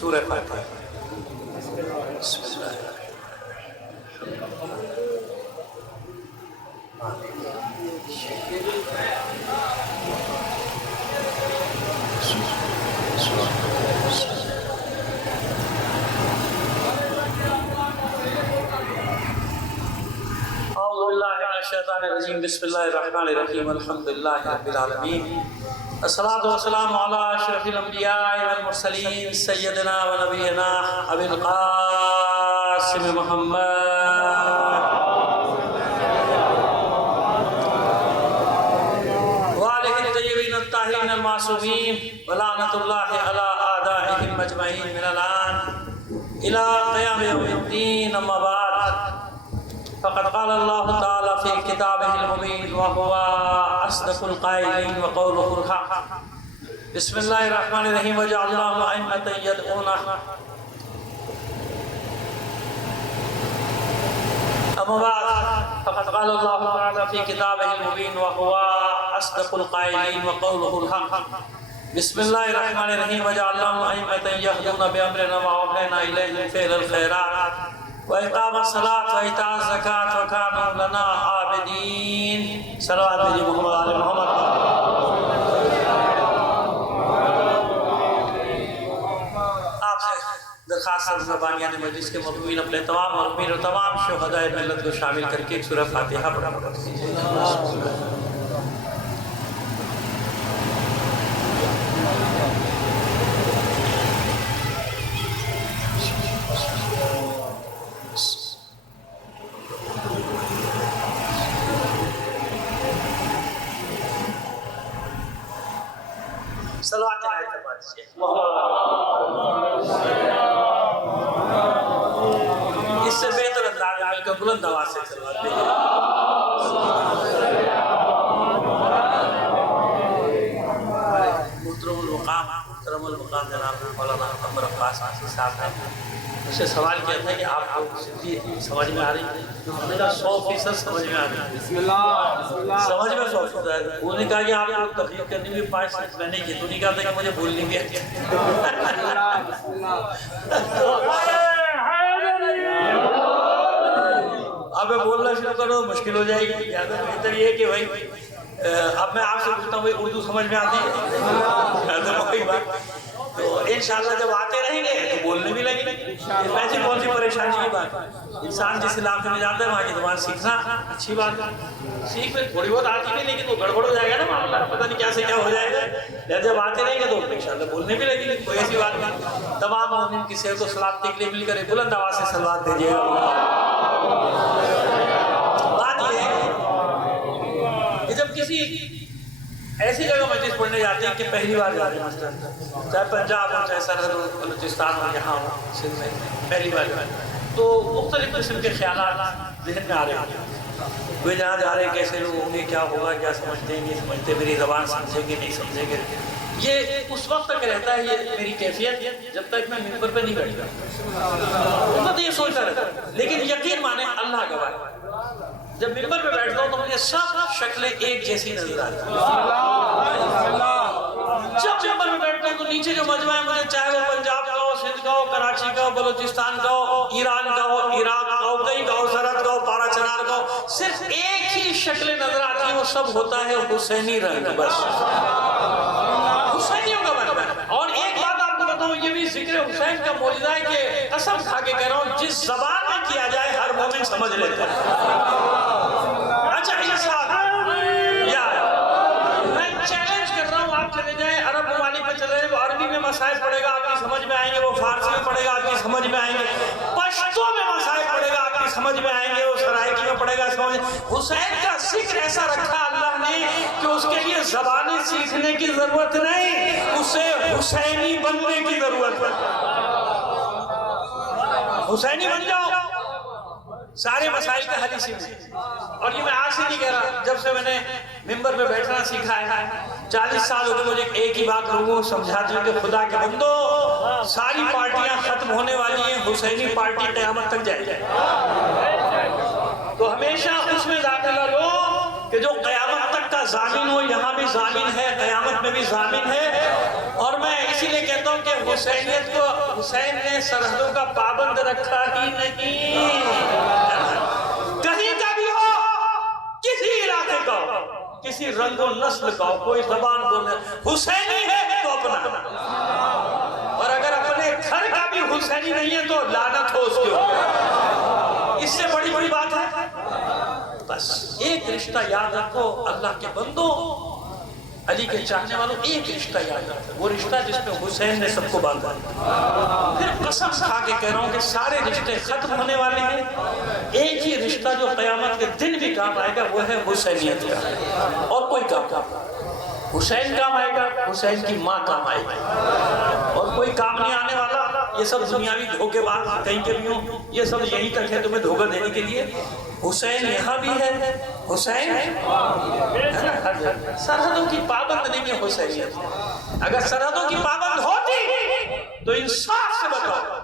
سورہ فاتحہ۔ بسم اللہ اعوذ باللہ من الشیطان الرجیم، بسم اللہ الرحمن الرحیم، الحمدللہ رب العالمین، الصلاۃ والسلام علی اشرف الانبیاء والمرسلین، سیدنا و نبینا ابی القاسم محمد وآلہ الطیبین الطاہرین المعصومین، ولعنۃ اللہ علی اعدائہم اجمعین من الآن الی قیام یوم الدین، اما بعد فقد قال الله تعالى في كتابه المبين وهو أصدق القائلين وقوله الحق. بسم الله الرحمن الرحيم، وجعلناهم أئمة يدعون. أما بعد فقد قال الله تعالى في كتابه المبين وهو أصدق القائلين وقوله الحق. بسم الله الرحمن الرحيم، وجعلناهم أئمة يهدون بأمرنا وأوحينا إليهم فعل الخيرات وإقام الصلاة وإيتاء الزكاة وكانوا لنا عابدين. صلوات علی محمد علی محمد. آپ سے درخواست ہے زبانیان مجلس کے مطمئن اپنے تمام مرحومین اور تمام شہدائے ملت کو شامل کر کے ایک سورہ فاتحہ پڑھا پڑھا صلوات علی محمد. اس سے بہتر انداز میں مل کر بلند آواز سے صلوات دیجیے. محترم المقام جناب مولانا محمد عباس صاحب نے مجھ سے سوال کیا تھا کہ آپ کو سندھی سمجھ میں آ رہی ہے؟ ہم نے کہا 100% سمجھ میں آ رہی ہے. سمجھ میں 100% آ رہی ہے. انہوں نے کہا کہ آپ کو تقریر کرنے میں 5 سال میں نہیں کی. تو نہیں کہا تھا کہ مجھے بولنی بھی آتی ہے. اب میں بولنا شروع کرو مشکل ہو جائے گی. بہتر یہ ہے کہ بھائی اب میں آپ سے پوچھتا ہوں بھائی اردو سمجھ میں آتی ہے؟ تو انشاءاللہ جب آتے رہیں گے تو بولنے بھی لگیں گے. ایسی کون سی پریشانی کی بات ہے؟ انسان جس علاقے میں جاتا ہے وہاں کی زبان سیکھنا اچھی بات ہے. سیکھ میں تھوڑی بہت آتی بھی لیکن وہ گڑبڑ ہو جائے گا نا معاملہ, پتہ نہیں کیا سے کیا ہو جائے گا. جب آتے رہیں گے تو انشاءاللہ بولنے بھی لگیں گے, کوئی ایسی بات نہیں. تمام مومن کی صحت و سلامتی کے لیے مل کر ایک بلند آواز سے صلوات بھیجیے گا. بات یہ ہے کہ جب کسی ایسی جگہ مجلس پڑھنے جاتے ہیں کہ پہلی بار جاتے ہیں, مثلا چاہے پنجاب ہو چاہے سرحد ہو, بلوچستان ہو, یہاں ہو, سندھ میں پہلی بار جاتے ہیں, تو مختلف قسم کے خیالات ذہن میں آ رہے ہیں. وہ جہاں جا رہے ہیں کیسے لوگ ہوں گے, کیا ہوگا, کیا سمجھتے ہیں, نہیں سمجھتے, میری زبان سمجھیں گے نہیں سمجھیں گے. یہ اس وقت تک رہتا ہے یہ میری کیفیت جب تک میں ممبر پہ نہیں بیٹھتا. تو یہ سوچتا رہتا ہے, لیکن یقین مانے اللہ گواہ جب ممبر پہ بیٹھتا ہوں تو مجھے سب شکلیں ایک جیسی نظر آتی ہیں. جب ممبر پہ بیٹھتا ہوں تو نیچے جو مجمع ہے مجھے چاہے وہ پنجاب کا ہو, سندھ کا ہو, کراچی کا ہو, بلوچستان کا ہو, ایران کا ہو, عراق کا ہو, کہیں کا ہو, سرحد کا ہو, پارا چنار کا ہو, صرف ایک ہی شکلیں نظر آتی ہیں, وہ سب ہوتا ہے حسینی رنگ. بس حسینیوں کا بنتا ہے. اور ایک بات آپ کو بتاؤں, یہ بھی ذکر حسین کا معجزہ ہے کہ قسم کھا کے کہہ رہا ہوں جس زبان میں کیا جائے ہر مومن سمجھ لیتا ہے. اچھا میں چیلنج کر رہا ہوں, آپ چلے جائیں عرب ممالک میں چلے جائیں, وہ عربی میں مسائل پڑھے گا آپ کی سمجھ میں آئیں گے, وہ فارسی میں پڑھے گا آپ کی سمجھ میں آئیں گے, پشتو میں مسائل پڑھے گا آپ کی سمجھ میں آئیں گے, وہ سرائکی میں پڑھے گا سمجھ. حسین کا ذکر ایسا رکھا اللہ نے کہ اس کے لیے زبانیں سیکھنے کی ضرورت نہیں, اسے حسینی بننے کی ضرورت ہے. حسینی بن جاؤ, سارے مسائل کا حل اسی میں. اور یہ میں آج سے نہیں کہہ رہا, جب سے میں نے ممبر پہ بیٹھنا سیکھا ہے 40 سال ہو گئے مجھے ایک ہی بات لوگوں کو سمجھاتی ہوں کہ خدا کے بندو ساری پارٹیاں ختم ہونے والی ہیں, حسینی پارٹی قیامت تک جائے جائے. تو ہمیشہ اس میں داخلہ لو کہ جو قیامت تک کا ضامن ہو, یہاں بھی ضامن ہے, قیامت میں بھی ضامن ہے. اور میں اسی لیے کہتا کہتا ہوں کہ حسینیت کو حسین نے سرحدوں کا پابند رکھا ہی نہیں. کہیں کا بھی ہو، کسی علاقے کا ہو، کسی رنگ و نسل کا ہو، کوئی زبان بولنے، حسینی ہے تو اپنا. اور اگر اپنے گھر کا بھی حسینی نہیں ہے تو لعنت ہو اس کے اوپر. اس سے بڑی بڑی بات ہے. بس ایک رشتہ یاد رکھو اللہ کے بندوں، علی کے چاہنے والوں، ایک رشتہ یاد رکھو، وہ رشتہ جس میں حسین نے سب کو باندھا. پھر قسم کھا کے کہہ رہا ہوں کہ سارے رشتے ختم ہونے والے ہیں، ایک ہی رشتہ جو قیامت کے دن بھی کام آئے گا وہ ہے حسینیت کا. اور کوئی کام حسین کام آئے گا، حسین کی ماں کام آئے گی، اور کوئی کام نہیں آنے والا. یہ سب دنیاوی دھوکے باز کہیں کے بھی ہوں، یہ سب یہیں تک ہے تمہیں دھوکہ دینے کے لیے. حسین یہاں بھی ہے، حسین سرحدوں کی پابند نہیں ہے حسینیت. اگر سرحدوں کی پابند ہوتی تو انصاف سے بتاؤ،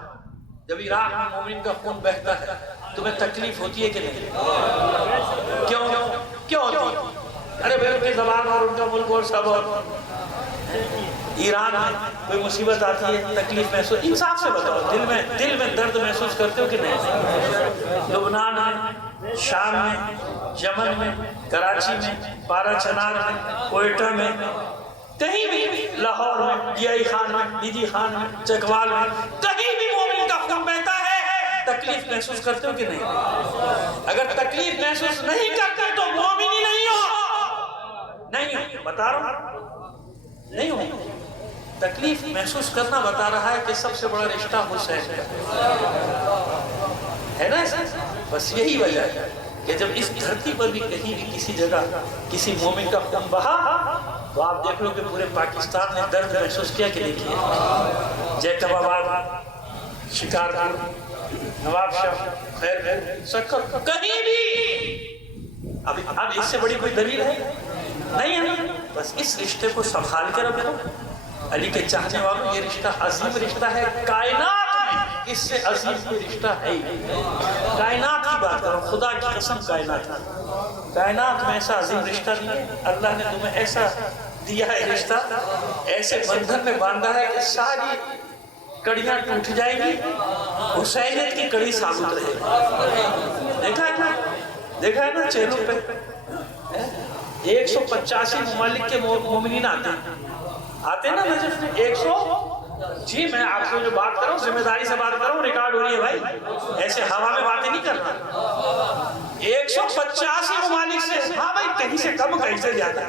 جب عراق میں مومن کا خون بہتا ہے تمہیں تکلیف ہوتی ہے کہ نہیں؟ کیوں ہوتی؟ ارے بھائی ان کی زبان اور ان کا ملک اور سب، اور ایران میں کوئی مصیبت آتی ہے تکلیف محسوس، انصاف سے بتاؤ، دل میں درد محسوس کرتے ہو کہ نہیں؟ لبنان میں، شام میں، یمن میں، کراچی میں، پارا چنار میں، کوئٹہ میں، کہیں بھی، لاہور میں، ڈیائی خان میں، بیدی خان میں، چکوال میں، کہیں بھی مومن کا خون بہتا ہے تکلیف محسوس کرتے ہو کہ نہیں؟ اگر تکلیف محسوس نہیں کرتے تو مومن ہی نہیں ہو. نہیں بتا رہا ہوں، نہیں ہو. تکلیف محسوس کرنا بتا رہا ہے کہ سب سے بڑا رشتہ حسین ہے نا. بس یہی وجہ ہے کہ جب اس دھرتی پر بھی کہیں بھی کسی جگہ کسی مومن کا خون بہا تو آپ دیکھ لو کہ پورے پاکستان نے درد محسوس کیا کہ نہیں کیا. جیکب آباد، شکارپور، نواب شاہ، خیر سکر، کہیں بھی. اب اس سے بڑی کوئی دلیل ہے نہیں ہے. بس اس رشتے کو سنبھال کر رکھو. علی کے چاہنے والوں یہ رشتہ عظیم رشتہ ہے کائنات میں، اس سے عظیم کوئی رشتہ ہے ہی نہیں. کائنات کی بات کرو، خدا کی قسم کائنات میں ایسا عظیم رشتہ نہیں ہے. اللہ نے تمہیں ایسا دیا ہے رشتہ، ایسے بندھن میں باندھا ہے کہ ساری کڑیاں ٹوٹ جائیں گی، حسینیت کی کڑی ثابت رہے گی. دیکھا ہے نا چہروں پہ 185 ممالک کے مومنین آتے ہیں نا نجف میں. 100 جی میں آپ سے جو بات کر رہا ہوں ذمہ داری سے بات کر رہا ہوں، ریکارڈ ہو رہی ہے بھائی، ایسے ہوا میں باتیں نہیں کرنا. 185 ممالک سے، ہاں بھائی کہیں سے کم کہیں سے زیادہ،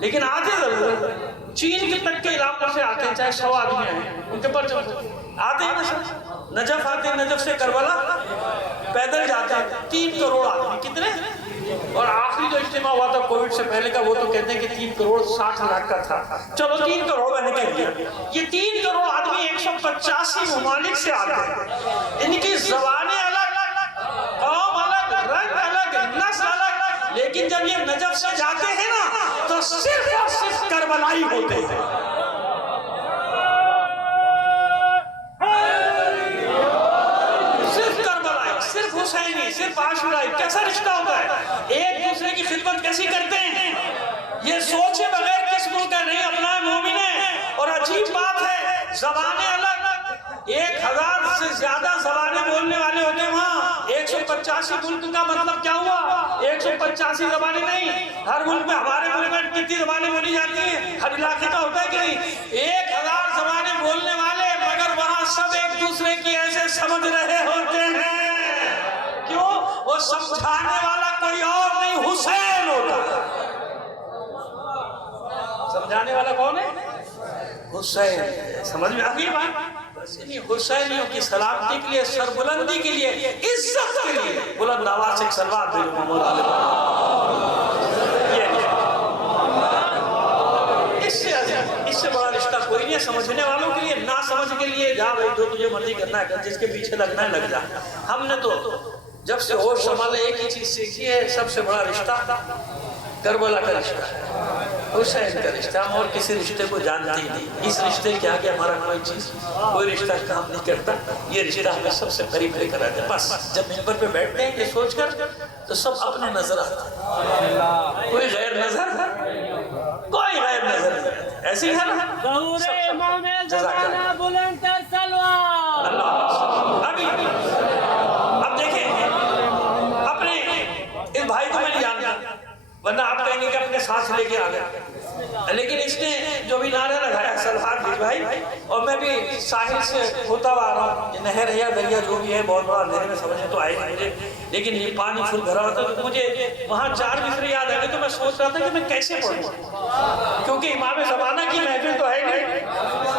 لیکن آتے ضرور. چین کے تک کے علاقوں سے آتے ہیں، چاہے 100 آدمی ہیں ان کے پر آتے ہیں نجف آتے ہیں. نجف سے کربلا پیدل جاتے ہیں 3 کروڑ آدمی. کتنے؟ اور آخری جو اجتماع ہوا تھا کووڈ سے پہلے کا وہ تو کہتے ہیں کہ 3 کروڑ 60 لاکھ کا تھا. چلو 3 کروڑ میں نے کہہ دیا. یہ 3 کروڑ آدمی 185 ممالک سے آتے ہیں. ان کی زبانیں الگ، قوم الگ، رنگ الگ، نسل الگ، لیکن جب یہ نجف سے جاتے ہیں نا تو صرف اور صرف کربلائی ہوتے ہیں. صرف حسینی، صرف عاشورائی. کیسا رشتہ ہوتا ہے؟ ایک دوسرے کی خدمت کیسی کرتے ہیں، یہ سوچے بغیر کس ملک کا نہیں اپنا مومن ہے. اور عجیب بات ہے، زبانیں الگ، 1000 سے زیادہ زبانیں بولنے والے ہوتے ہیں وہاں. 185 ملک کا مطلب کیا ہوا؟ 185 زبانیں نہیں. ہر ملک میں، ہمارے ملک میں کتنی زبانیں بولی جاتی ہیں؟ ہر علاقے کا ہوتا ہے کہ نہیں؟ 1000 زبانیں بولنے والے، مگر وہاں سب ایک دوسرے کی ایسے سمجھ رہے ہوتے ہیں. وہ سمجھانے والا کوئی اور نہیں، حسین ہوتا ہے. سمجھانے والا کون ہے؟ حسین. سمجھ میں آگئی بات؟ بس انہی حسینیوں کی سلامتی کے لیے، سربلندی کے لیے، عزت کے لیے بلند آواز سے ایک صلوات دے محمد علیہ وسلم. اس سے بڑا رشتہ کوئی نہیں ہے سمجھنے والوں کے لیے. نہ سمجھ کے لیے جا بھائی جو تجھے مرضی کرنا ہے، جس کے پیچھے لگنا ہے لگ جا. ہم نے تو جب سے ہوش سنبھالے ایک ہی چیز سیکھی ہے، سب سے بڑا رشتہ کربلا کا رشتہ ہے، حسین کا رشتہ. ہم اور کسی رشتے کو جانتے ہی نہیں. اس رشتے کے آگے ہمارا کوئی رشتہ کام نہیں کرتا. یہ رشتہ ہمیں سب سے قریب لے کر آتے ہیں. بس جب ممبر پہ بیٹھتے ہیں یہ سوچ کر تو سب اپنے نظر آتا ہے، کوئی غیر نظر نہیں. ایسی ہے نا. زمانہ بلند تر سلوار. ابھی اب دیکھیں اپنے اس بھائی کو میں نہیں جانتا ورنہ آپ کہیں گے کہ اپنے ساتھ لے کے آ گیا, لیکن اس نے جو بھی نعرہ لگایا سلوار بھی بھائی, اور میں بھی ساحل سے ہوتا ہوا آ رہا ہوں, یہ نہر ہے یا دریا جو بھی ہے بہت بڑا اندھیرے میں سمجھنے تو آئے گی مجھے, لیکن یہ پانی پھول بھرا ہوتا ہے تو مجھے وہاں 4 مصرے یاد آ گئے تو میں سوچ رہا تھا کہ میں کیسے پڑھوں, کیونکہ امام زمانہ کی محفل تو ہے نہیں.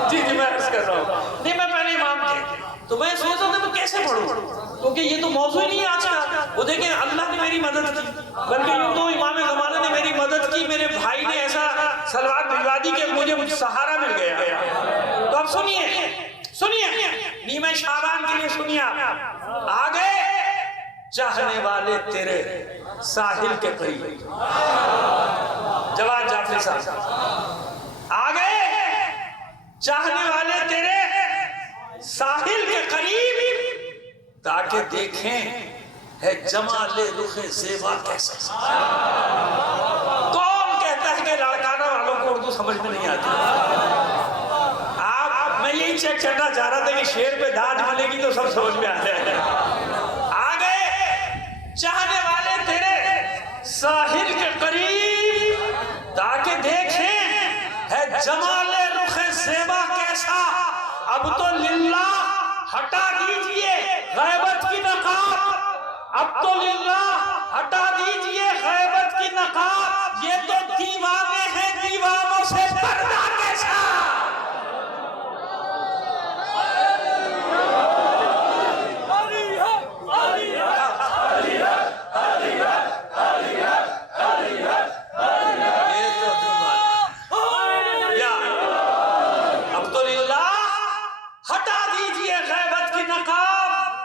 جی میں عرض کر رہا ہوں, نہیں میں پہلے امام تھے تو میں سوچ رہا تھا میں کیسے پڑھوں, کیونکہ یہ تو موضوع ہی نہیں ہے آج کا. وہ دیکھیں اللہ نے میری مدد کی, بلکہ یوں تو امام زمانہ نے میری مدد کی, میرے بھائی نے ایسا سلوار بھجوا دی کہ مجھے سہارا مل گیا. تو اب سنیے نیمہ شعبان کے لیے سنیے, آگے چاہنے والے تیرے ساحل کے قریب, جواد جعفری صاحب, آگے چاہنے والے تیرے ساحل کے قریب تاکہ دیکھیں ہے جمال رخ زیبا کیسا. کون کہتا ہے کہ لاڑکانہ والوں کو اردو سمجھ میں نہیں آتی؟ میں یہی چیک کرنا چاہ رہا تھا کہ شیر پہ داد ملے گی تو سب سمجھ میں آ جائے. آگے چاہنے والے تیرے ساحل کے قریب تاکہ دیکھیں ہے جمال رخ زیبا کیسا. اب تو للہ ہٹا دیجئے غیبت کی نقاب, اب تو للہ ہٹا دیجئے غیبت کی نقاب, یہ تو دیوانے ہیں دیوانوں سے پردہ کیسا.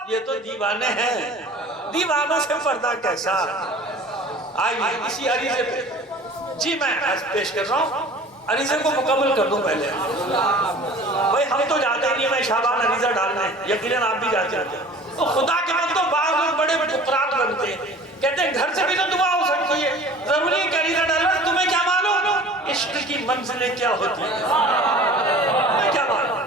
یہ تو دیوانے ہیں دیوانوں سے پردہ کیسا. آئیے اسی عریضے پہ, جی میں پیش کر رہا ہوں, عریضے کو مکمل کر دوں پہلے. بھائی ہم تو جاتے نہیں, میں شعبان عریضہ ڈالنا ہے, یقیناً آپ بھی جاتے ہیں. تو خدا کے بندوں بعض لوگ بڑے بکرات بنتے ہیں, کہتے ہیں گھر سے بھی تو دعا ہو سکتی ہے, ضروری ہے کہ عریضہ ڈالنا. تمہیں کیا معلوم عشق کی منزلیں کیا ہوتی ہیں؟ تمہیں کیا معلوم؟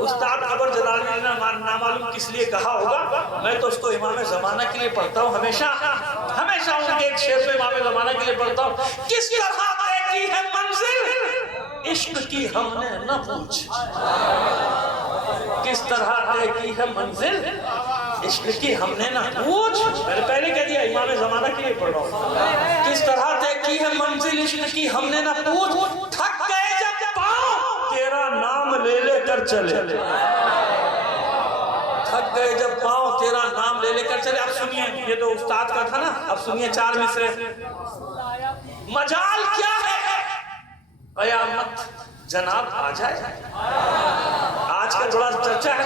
استاد خبر جلال نے نامعلوم کس لیے کہا ہوگا, میں تو اس کو امام زمانہ کے لیے پڑھتا ہوں, ہمیشہ ان کے ایک شعر پہ امام زمانہ کے لیے پڑھتا ہوں. کس طرح طے کی ہے منزل عشق کی ہم نے نہ پوچھ, کس طرح طے کی ہے منزل عشق کی ہم نے نہ پوچھ. میں نے پہلے کہہ دیا امام زمانہ کے لیے پڑھ رہا ہوں. کس طرح طے کی ہے منزل عشق کی ہم نے نہ پوچھ, تھک گئے جب پاؤں تیرا نام لے لے کر چلے, تھک گئے جب پاؤں تیرا نام لے لے کر چلے. اب سنیے, یہ تو استاد کا تھا نا, اب سنیے 4 مصرے. مجال کیا ہے قیامت جناب آ جائے, آج کا بڑا چرچا ہے,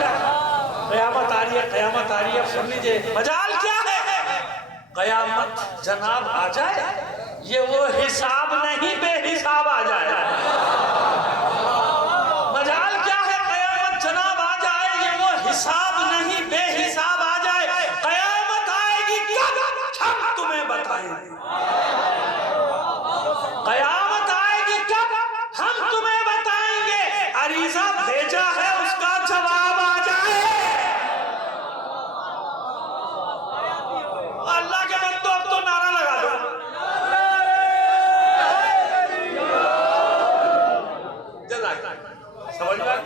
قیامت آ رہی ہے قیامت آ رہی ہے. اب سن لیجئے, مجال کیا ہے قیامت جناب آ جائے, یہ وہ حساب نہیں بے حساب آ جائے. مجال کیا ہے قیامت جناب آ جائے, یہ وہ حساب نہیں بے حساب آ جائے. قیامت آئے گی کب ہم تمہیں بتائیں گے, قیامت آئے گی کب ہم تمہیں بتائیں گے. عریضہ بھیجا ہے اس کا جواب آ جائے. اللہ کے بندو اب تو نعرہ لگا دو. سمجھ میں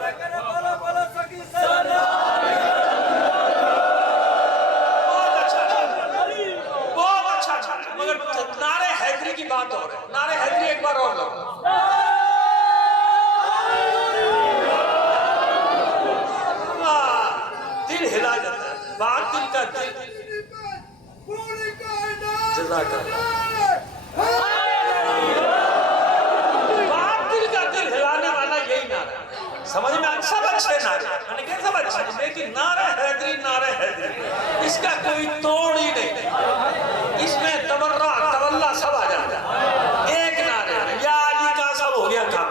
بہت اچھا, مگر نعرہ حیدری کی بات اور ہے. نعرہ حیدری ایک بار اور لگا. دل ہلا جاتا ہے, باطل کا دل. جزاک اللہ. باطل کا دل ہلانے والا یہی نعرہ ہے. سمجھ میں سب اچھے نعرے, میں نے کہا سب اچھے, لیکن نعرہ حیدری اس کا کوئی توڑ ہی نہیں. اس میں تبرع تولا سب آ جاتا ہے ایک نعرے میں. یا علی کا سب ہو گیا کھا,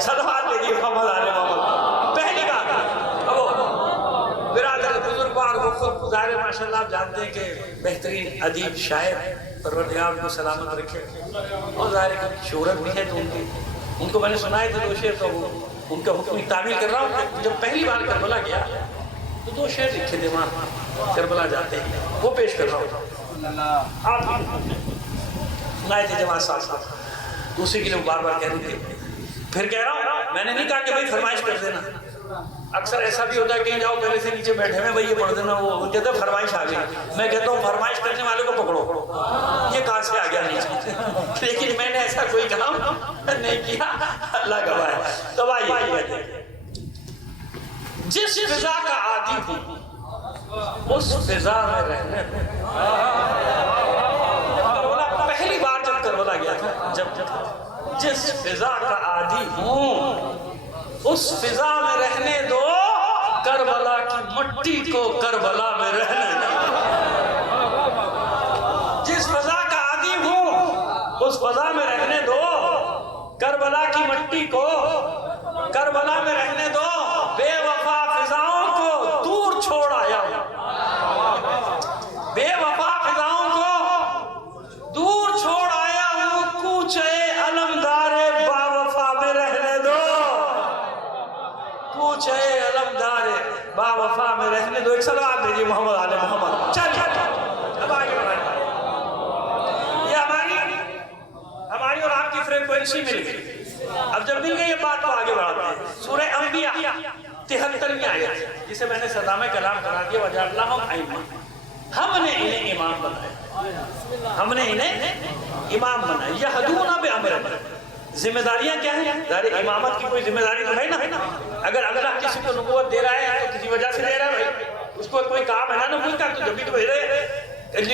صلوات لگی محمد آل محمد. پہلی بات اب وہ برادر بزرگوار وہ خود ظاہر ماشاءاللہ آپ جانتے ہیں کہ بہترین ادیب شاعر, پروردگار کو سلامت رکھے, اور ظاہر شہرت بھی ہے تو ان کی ان کو میں نے سنائے تھے 2 شعر، تو ان کا حکم تعبیر کر رہا ہوں کہ جب پہلی بار کربلا گیا تو 2 شعر لکھے تھے وہاں کربلا جاتے ہیں، وہ پیش کر رہا ہوں آپ سنائے تھے جماعت صاحب، دوسرے کے لیے بار بار کہہ رہے تھے. پھر کہہ رہا ہوں میں نے نہیں کہا کہ بھائی فرمائش کر دینا، اکثر ایسا بھی ہوتا ہے کہیں جاؤ پہلے سے نیچے بیٹھے ہوئے بھائی یہ پڑھ دینا، وہ کہتے ہیں فرمائش آ گئی. میں کہتا ہوں فرمائش کرنے والے کو پکڑو، یہ کہاں سے آ گیا نیچے. لیکن میں نے ایسا کوئی کام نہیں کیا، اللہ گواہ ہے. تو بھائی جس فضا کا عادی ہوں اس فضا میں رہنے دو. پہلی بار جب کربلا گیا تھا، جب جس فضا کا عادی ہوں اس فضا میں رہنے دو، کربلا کی مٹی کو کربلا میں رہنے دو. جس فضا کا عادی ہوں اس فضا میں رہنے دو، کربلا کی مٹی کو کربلا میں رہنے دو. بے وفا فضاؤں کو دور چھوڑ آیا ہوں، بے وفا فضاؤں کو دور چھوڑ آیا ہوں. کوچے علمدار با وفا میں رہنے دو، کوچے علمدار با وفا میں رہنے دو. ایک سلام بھیجیے محمد آل محمد. چل اب آگے بڑھائیں. یہ ہماری اور آپ کی فریکوینسی مل گئی. اب جب مل گئی یہ بات کو آگے بڑھاتے ہیں. سورہ انبیاء 73ویں آیت جسے میں نے صدامہ کلام کرا دیا وَجَعَلْنَاهُمْ أَئِمَّةً. ہم نے انہیں امام بنایا، ہم نے انہیں امام بنایا. یہدون بأمرنا. ذمہ داریاں کیا ہیں؟ دار امامت کی کوئی ذمہ داری تو ہے نا. اگر اللہ کسی کو نبوت دے رہا ہے تو کسی وجہ سے دے رہا ہے بھائی، اس کو کوئی کام ہے نا نبوت کا، تو جب بھی تو بھیج رہے.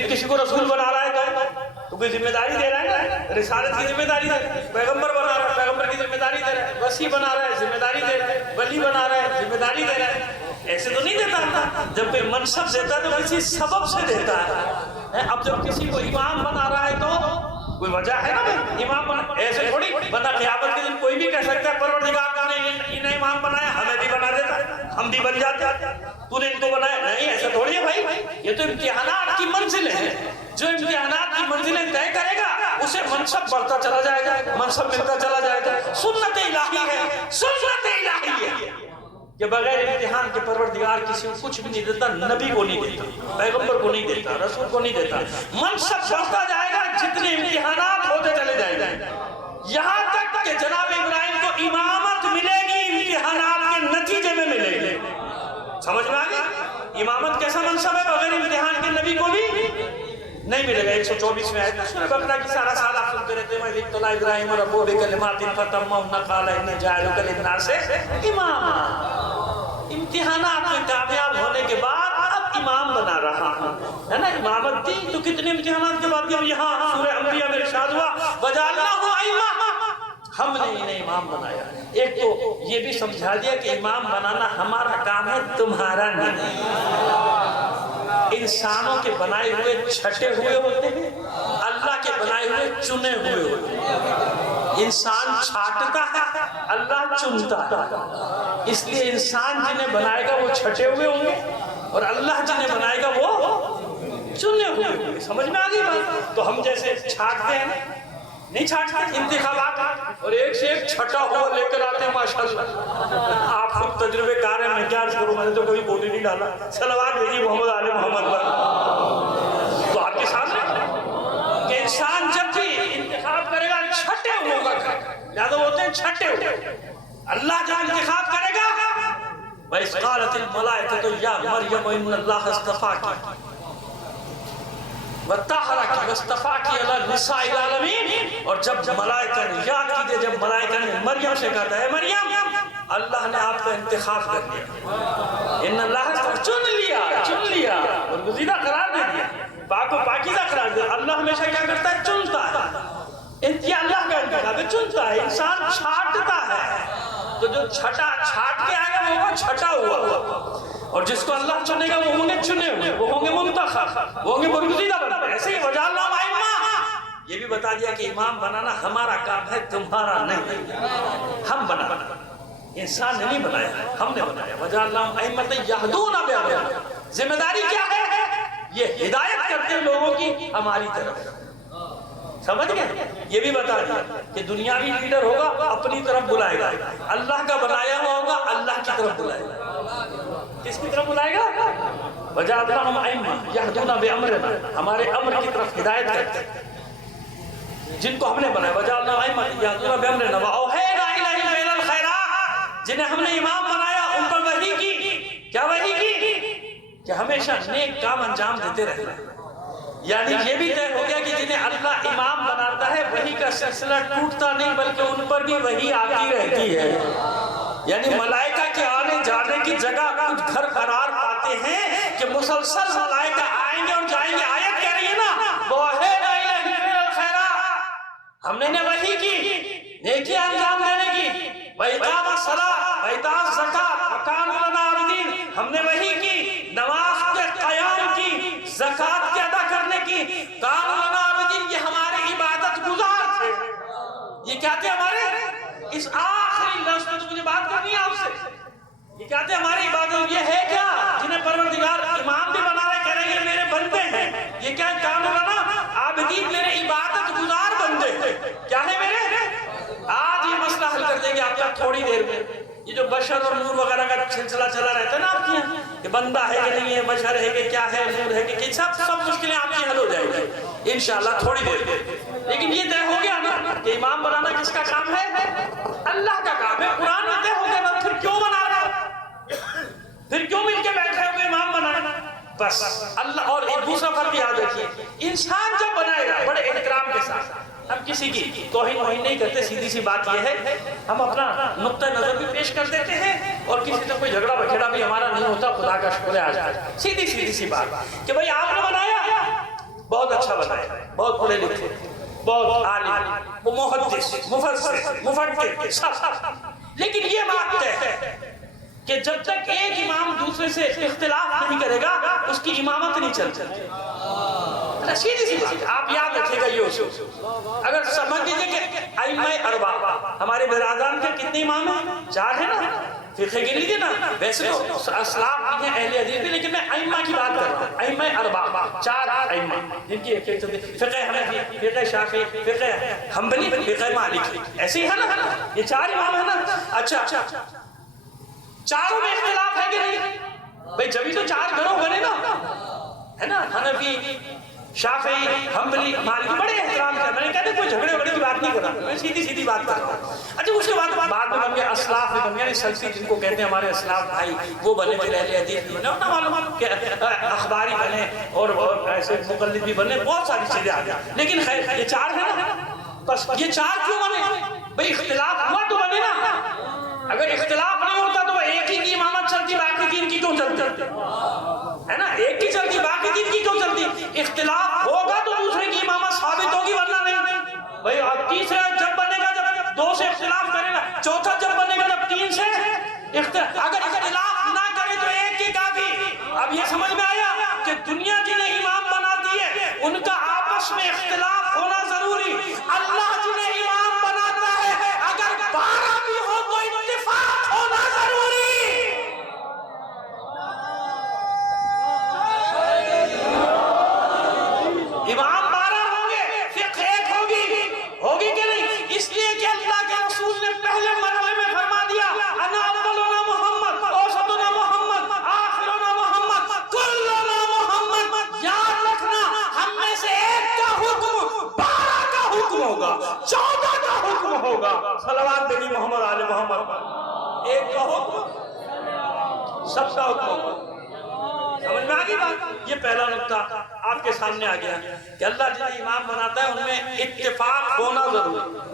کسی کو رسول بنا رہا ہے تو کوئی ذمہ داری دے رہا ہے نا. رسالت کی ذمہ داری دے رہا ہے، پیغمبر بنا رہا ہے پیغمبر کی ذمہ داری دے رہا ہے، وصی بنا رہا ہے ذمہ داری دے رہا ہے، ولی بنا رہا ہے ذمہ داری دے رہا ہے. ایسے تو نہیں دیتا. جب کوئی منصب دیتا ہے تو کسی سبب سے دیتا ہے. اب جب کسی کو امام بنا رہا ہے تو کوئی وجہ ہے نا بھائی امام بنا. ایسے تھوڑی بندہ قیامت کے دن کوئی بھی کہہ سکتا ہے پروردگار نے انہیں امام بنایا ہمیں بھی بنا دیتا، ہم بھی بن جاتے. تو نے ان کو بنایا نہیں، ایسا تھوڑی ہے بھائی. یہ تو امتحانات کی منزلیں ہیں. جو امتحانات کی منزلیں طے کرے گا اسے منصب بڑھتا چلا جائے گا، منصب ملتا چلا جائے گا. سنت الہی ہے، سنت الہی ہے کہ بغیر امتحان کے پروردگار کسی کو کچھ بھی نہیں دیتا. نبی کو نہیں دیتا، پیغمبر کو نہیں دیتا، رسول کو نہیں دیتا. منصب بڑھتا جائے گا جتنے امتحانات ہوتے چلے جائیں گے، یہاں تک کہ جناب ابراہیم کو امامت ملے گی امتحانات کے نتیجے میں ملے گی. سمجھ میں آگے؟ امامت کیسا منصب ہے بغیر امتحان کے نبی کو بھی نہیں ملے گا. 124 میں آیت سورہ بقرہ کی سارا سال آپ سنتے رہتے ہیں. وَإِذِ ابْتَلَىٰ إِبْرَاهِيمَ رَبُّهُ بِكَلِمَاتٍ فَأَتَمَّهُنَّ قَالَ إِنِّي جَاعِلُكَ لِلنَّاسِ إِمَامًا. امتحانات میں کامیاب ہونے کے بعد اب امام بنا رہا ہوں، ہے نا. امامت دی تو کتنے امتحانات کے بعد یہاں سورہ انبیاء میں ارشاد ہوا وَجَعَلْنَاهُمْ أَئِمَّةً. ہم نے انہیں امام بنایا. ایک تو یہ بھی سمجھا دیا کہ امام بنانا ہمارا کام ہے، تمہارا نہیں. انسانوں کے بنائے ہوئے چھٹے ہوئے ہوتے ہیں، اللہ کے بنائے ہوئے چنے ہوئے ہوتے ہیں. انسان چھاٹتا ہے، اللہ چنتا ہے. اس لیے انسان جنہیں بنائے گا وہ چھٹے ہوئے ہوں گے اور اللہ جنہیں بنائے گا وہ چنے ہوئے ہوں گے. سمجھ میں آ گئی بات؟ تو ہم جیسے چھاٹتے ہیں نہیں چھاٹتے انتخابات اور ایک سے ایک چھٹا ہوا لے کر آتے ہیں ماشاءاللہ. آپ خود تجربے کار ہیں، میں کیا عرض کروں، میں نے تو کبھی ووٹ ہی نہیں ڈالا. صلوات بھیجیے محمد آل محمد پر. تو آپ کے سامنے کہ انسان جب بھی انتخاب کرے گا چھٹے ہوئے ہوگا، زیادہ ہوتے ہیں چھٹے ہوئے. اللہ جب انتخاب کرے گا وَإِذْ قَالَتِ الْمَلَائِكَةُ يَا مَرْيَمُ إِنَّ اللَّهَ اصْطَفَاكِ وَطَّهَّرَكِ وَاصْطَفَاكِ عَلَى النِّسَاءِ الْعَالَمِينَ. اور جب ملائکہ نے یاد کیجئے، جب ملائکہ نے مریم سے کہا تھا اے مریم اللہ نے آپ کا انتخاب کر لیا، ان اللہ چن لیا اور گزیدہ قرار دے دیا، پاک و پاکیزہ قرار دے. اللہ ہمیشہ کیا کرتا ہے؟ چنتا ہے. یہ اللہ کا انتخاب ہے، چنتا ہے. انسان چھاٹتا ہے تو جو چھاٹ کے آئے گا وہ ہوگا چھٹا ہوا. اور جس کو اللہ چنے گا وہ ہوں گے چنے ہوئے، وہ ہوں گے منتخب، وہ ہوں گے برگزیدہ بندے. ایسے ہی وَجَعَلْنَاهُمْ أَئِمَّةً. یہ بھی بتا دیا کہ امام بنانا ہمارا کام ہے، تمہارا نہیں. ہم بنانا، انسان نے نہیں بنایا، ہم نے بنایا. وَجَعَلْنَاهُمْ أَئِمَّةً يَهْدُونَ بِأَمْرِنَا. ذمہ داری کیا ہے؟ یہ ہدایت کرتے ہیں لوگوں کی ہماری طرف. سمجھ گئے؟ یہ بھی بتا دیا کہ دنیاوی لیڈر ہوگا اپنی طرف بلائے گا، اللہ کا بنایا ہوا ہوگا اللہ کی طرف بلائے گا۔ کس کی طرف بلائے گا؟ وَجَعَلْنَاهُمْ أَئِمَّةً يَهْدُونَ بِأَمْرِنَا، ہمارے امر کی طرف ہدایت کرتے ہیں جن کو ہم نے بنایا۔ وَجَعَلْنَاهُمْ أَئِمَّةً يَهْدُونَ بِأَمْرِنَا وَأَوْحَيْنَا إِلَيْهِمْ فِعْلَ الْخَيْرَاتِ، جنہیں ہم نے امام بنایا ان پر وحی کی۔ کیا وحی کی؟ کہ ہمیشہ نیک کام انجام دیتے رہنا۔ یعنی یہ بھی طے ہو گیا کہ جنہیں اللہ امام بناتا ہے وحی کا سلسلہ ٹوٹتا نہیں بلکہ ان پر بھی وحی آتی رہتی ہے۔ یعنی ملائکہ کے آنے جانے کی جگہ کچھ گھر قرار پاتے ہیں کہ مسلسل ملائکہ آئیں گے اور جائیں گے۔ آیت کہہ رہی ہے نا وَأَوْحَيْنَا إِلَيْهِمْ فِعْلَ الْخَيْرَاتِ، ہم نے وحی کی نیکی انجام دینے کی۔ وَإِقَامَ الصَّلَاةِ وَإِيتَاءَ الزَّكَاةِ وَكَانُوا لَنَا عَابِدِينَ، ہم نے وحی کی نماز کے قیام کی، زکوٰۃ کے ادا کرنے کی۔ کانوا لنا عابدین، یہ ہمارے عبادت گزار تھے۔ یہ کیا تھے ہمارے؟ اس آخری لفظ میں تو مجھے بات کرنی ہے آپ سے۔ یہ کیا تھے ہماری عبادت؟ یہ ہے کیا جنہیں پروردگار امام بھی بنا رہے، کہہ رہے ہیں میرے بندے ہیں۔ یہ کیا ہے؟ کانوا لنا عابدین، میرے عبادت گزار بندے کیا ہے میرے؟ آج یہ مسئلہ حل کر دیں گے آپ کا تھوڑی دیر میں۔ یہ جو بشر اور نور وغیرہ کا سلسلہ چلا رہتا ہے نا آپ کے یہاں کہ بندہ ہے کہ نہیں ہے، بشر ہے کہ کیا ہے، نور ہے کہ سب مشکلیں آپ کی حل ہو جائیں گی انشاءاللہ تھوڑی دیر میں۔ لیکن یہ طے ہو گیا نا کہ امام بنانا کس کا کام ہے؟ اللہ کا کام ہے۔ قرآن میں طے ہو گیا نا، پھر کیوں بنا رہا؟ پھر کیوں مل کے بیٹھے ہوئے امام بنانا؟ بس اللہ۔ اور ایک دوسرا فرق یاد رکھیے، انسان جب بنائے گا بڑے احترام کے ساتھ، ہم کسی کی توہین وہین نہیں کرتے، سیدھی سی بات یہ ہے ہم اپنا نقطہ نظر بھی پیش کر دیتے ہیں اور کسی سے کوئی جھگڑا بکھیڑا بھی ہمارا نہیں ہوتا، خدا کا شکر ہے۔ آج سیدھی سی بات کہ بھائی آپ نے بنایا، بہت اچھا بنایا، بہت پڑھے لکھے، بہت عالم، وہ محدث، مفسر، مفکر، سب۔ لیکن یہ بات ہے کہ جب تک ایک امام دوسرے سے اختلاف نہیں کرے گا اس کی امامت نہیں چلتی۔ سیدھی سی بات آپ یاد رکھے گا یہ اصول۔ اگر سمجھ لیجئے کہ ائمہ اربعہ ہمارے برادران کے کتنے امام ہیں؟ 4 ہیں نا، فقہ گن لیجئے نا۔ ویسے تو اسلاف بھی ہیں، اہل حدیث بھی، لیکن میں ائمہ کی بات کر رہا ہوں۔ ائمہ اربعہ 4 ائمہ جن کی ایک فقہ حنفی، فقہ شافعی، فقہ حنبلی، فقہ مالکی، ایسے ہی ہے نا، یہ 4 امام ہیں نا۔ اچھا چاروں میں اختلاف ہے کہ نہیں؟ بھئی جبھی تو 4 گروہ بنے نا، ہے نا، حنفی، شافعی، حنبلی، مالکی، بڑے احترام سے۔ میں نے کہا کوئی جھگڑے وگڑے کی بات نہیں کر رہا، میں سیدھی بات کر رہا ہوں۔ اچھا اس کے بعد میں بن گیا اسلاف میں بن گیا، سلفی جن کو کہتے ہیں ہمارے اسلاف بھائی، وہ بنے، پھر اہل حدیث بھی بنے، اور نہ معلوم کہ اخباری بنے اور ایسے مقلد بھی بنے، بہت ساری چیزیں آ گئی۔ لیکن خیر یہ 4 ہے نا، بس یہ 4 کیوں بنے؟ بھئی اختلاف ہوا تو بنے نا۔ اگر اختلاف نہیں ہوتا تو ایک ہی کی امامت چلتی، باقی 3 کی کیوں چلتی؟ ہے نا، ایک کی چلتی، باقی 3 کی کیوں چلتی؟ اختلاف ہوگا تو دوسرے کی امامت ثابت ہوگی، ورنہ نہیں۔ بھئی تیسرا جب بنے گا جب 2 سے اختلاف کرے گا، چوتھا جب بنے گا جب 3 سے اختلاف۔ اگر اختلاف نہ کرے تو ایک کی کافی۔ اب یہ سمجھ میں آیا کہ دنیا جنہیں امام بناتی ہے ان کا آپس میں اختلاف ہونا ضروری۔ اللہ جنہیں امام بناتا ہے اگر 12 بھی ہو تو اتفاق ہونا ضروری۔ امام 12 ہوں گے، فقہ ایک ہوگی کہ نہیں؟ اس لیے کہ اللہ کے رسول نے پہلے مرحلے میں فرما دیا انا اولنا محمد، اوسطنا محمد، آخرنا محمد، کلنا محمد۔ یاد رکھنا ہم میں سے ایک کا حکم 12 کا حکم ہوگا، 14 کا حکم ہوگا۔ صلوات بنی محمد آل محمد، ایک کا حکم سب کا حکم ہوگا۔ سمجھ میں آگئی بات؟ یہ پہلا نقطہ آپ کے سامنے آ گیا کہ اللہ جنہیں امام بناتا ہے ان میں اتفاق ہونا ضروری۔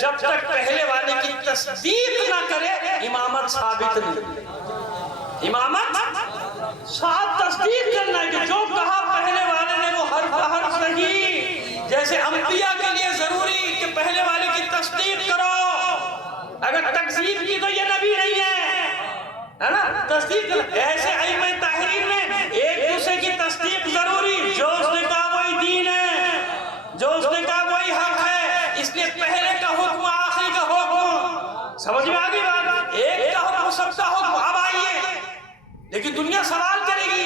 جب تک پہلے والے کی تصدیق نہ کرے امامت ثابت نہیں۔ امامت تصدیق کرنا ہے کہ جو کہا پہلے والے نے وہ ہر صحیح۔ جیسے انبیاء کے لیے ضروری کہ پہلے والے کی تصدیق کرو، اگر تکذیب کی تو یہ نبی نہیں ہے نا، تصدیق۔ ایسے ائمہ تحریر میں ایک دوسرے کی تصدیق ضروری، جو اس نے کہا وہی دین ہے، جو اس نے کہا وہی حق ہے، اس لیے پہلے کا حکم آخری کا حکم۔ سمجھ میں آگئی بات؟ ایک کا حکم سب کا حکم۔ اب آئیے، لیکن دنیا سوال کرے گی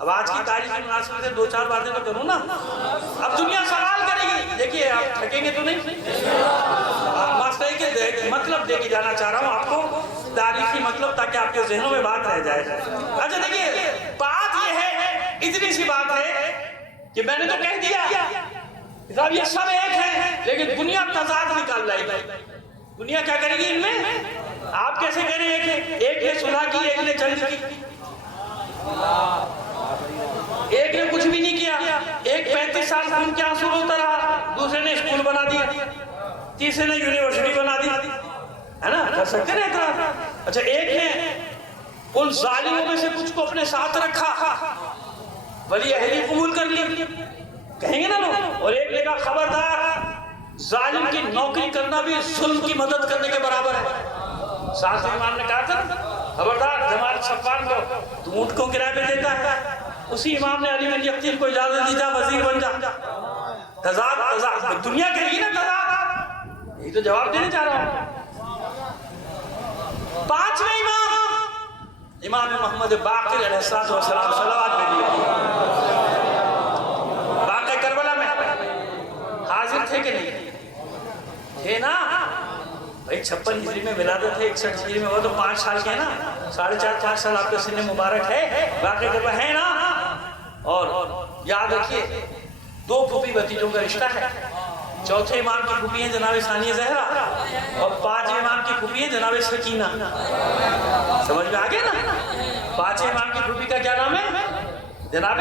اب آج کی تاریخ کی مناسبت سے 2-4 باتیں تو کروں نا. اب دنیا سوال کرے گی. دیکھیے آپ تھکیں گے تو نہیں. مسئلے کے مطلب دے کے جانا چاہ رہا ہوں آپ کو, تاریخی مطلب, تاکہ آپ کے ذہنوں میں بات رہ جائے. اچھا دیکھیے, بات یہ ہے, اتنی سی بات ہے کہ میں نے تو کہہ دیا صاحب یہ سب ایک ہے, لیکن دنیا تضاد نکال لائے گی. دنیا کیا کرے گی ان میں؟ آپ کیسے کہہ رہے ہیں کہ ایک نے صلح کی, ایک نے جنگ کی, ایک نے کچھ بھی نہیں کیا, ایک 35 سال خون کے آنسو روتا رہا, دوسرے نے اسکول بنا دیا, تیسرے نے یونیورسٹی بنا دی, ہے نا, کر سکتے نا اتنا. اچھا ایک نے ان ظالموں میں سے کچھ کو اپنے ساتھ رکھا, ولی اہلی قبول کر لی, کہیں گے نا لوگ. اور ایک نے کہا خبردار, ظالم کی نوکری کرنا بھی ظلم کی مدد کرنے کے برابر ہے. ساتھ امام نے کہا تھا خبردار جمال صفوان کو تم اونٹ کو کرائے پہ دیتا ہے, اسی امام نے علی بن یقین کو اجازت دی جا وزیر بن جا. تضاد دنیا کہے گی نا تضاد, یہی تو جواب دینے چاہ رہا ہوں. 5ویں امام محمد باقر علیہ السلام صلوات بھیجیے. واقعہ کربلا میں حاضر تھے کہ نہیں تھے نا بھائی. 56 ہجری میں ولادت ہے, 61 ہجری میں وہ تو 5 سال کے ہیں نا, 4.5-5 سال آپ کا سن مبارک ہے. واقعہ کربلا ہے نا. اور یاد رکھیے 2 پھوپھی بھتیجوں کا رشتہ ہے. چوتھے امام کی پھوپھی ہیں جناب ثانیہ زہرا, اور 5ویں امام کی پھوپھی ہیں جناب سکینہ. سمجھ میں آگے نا. 5ویں امام کی پھوپھی کا کیا نام ہے؟ جناب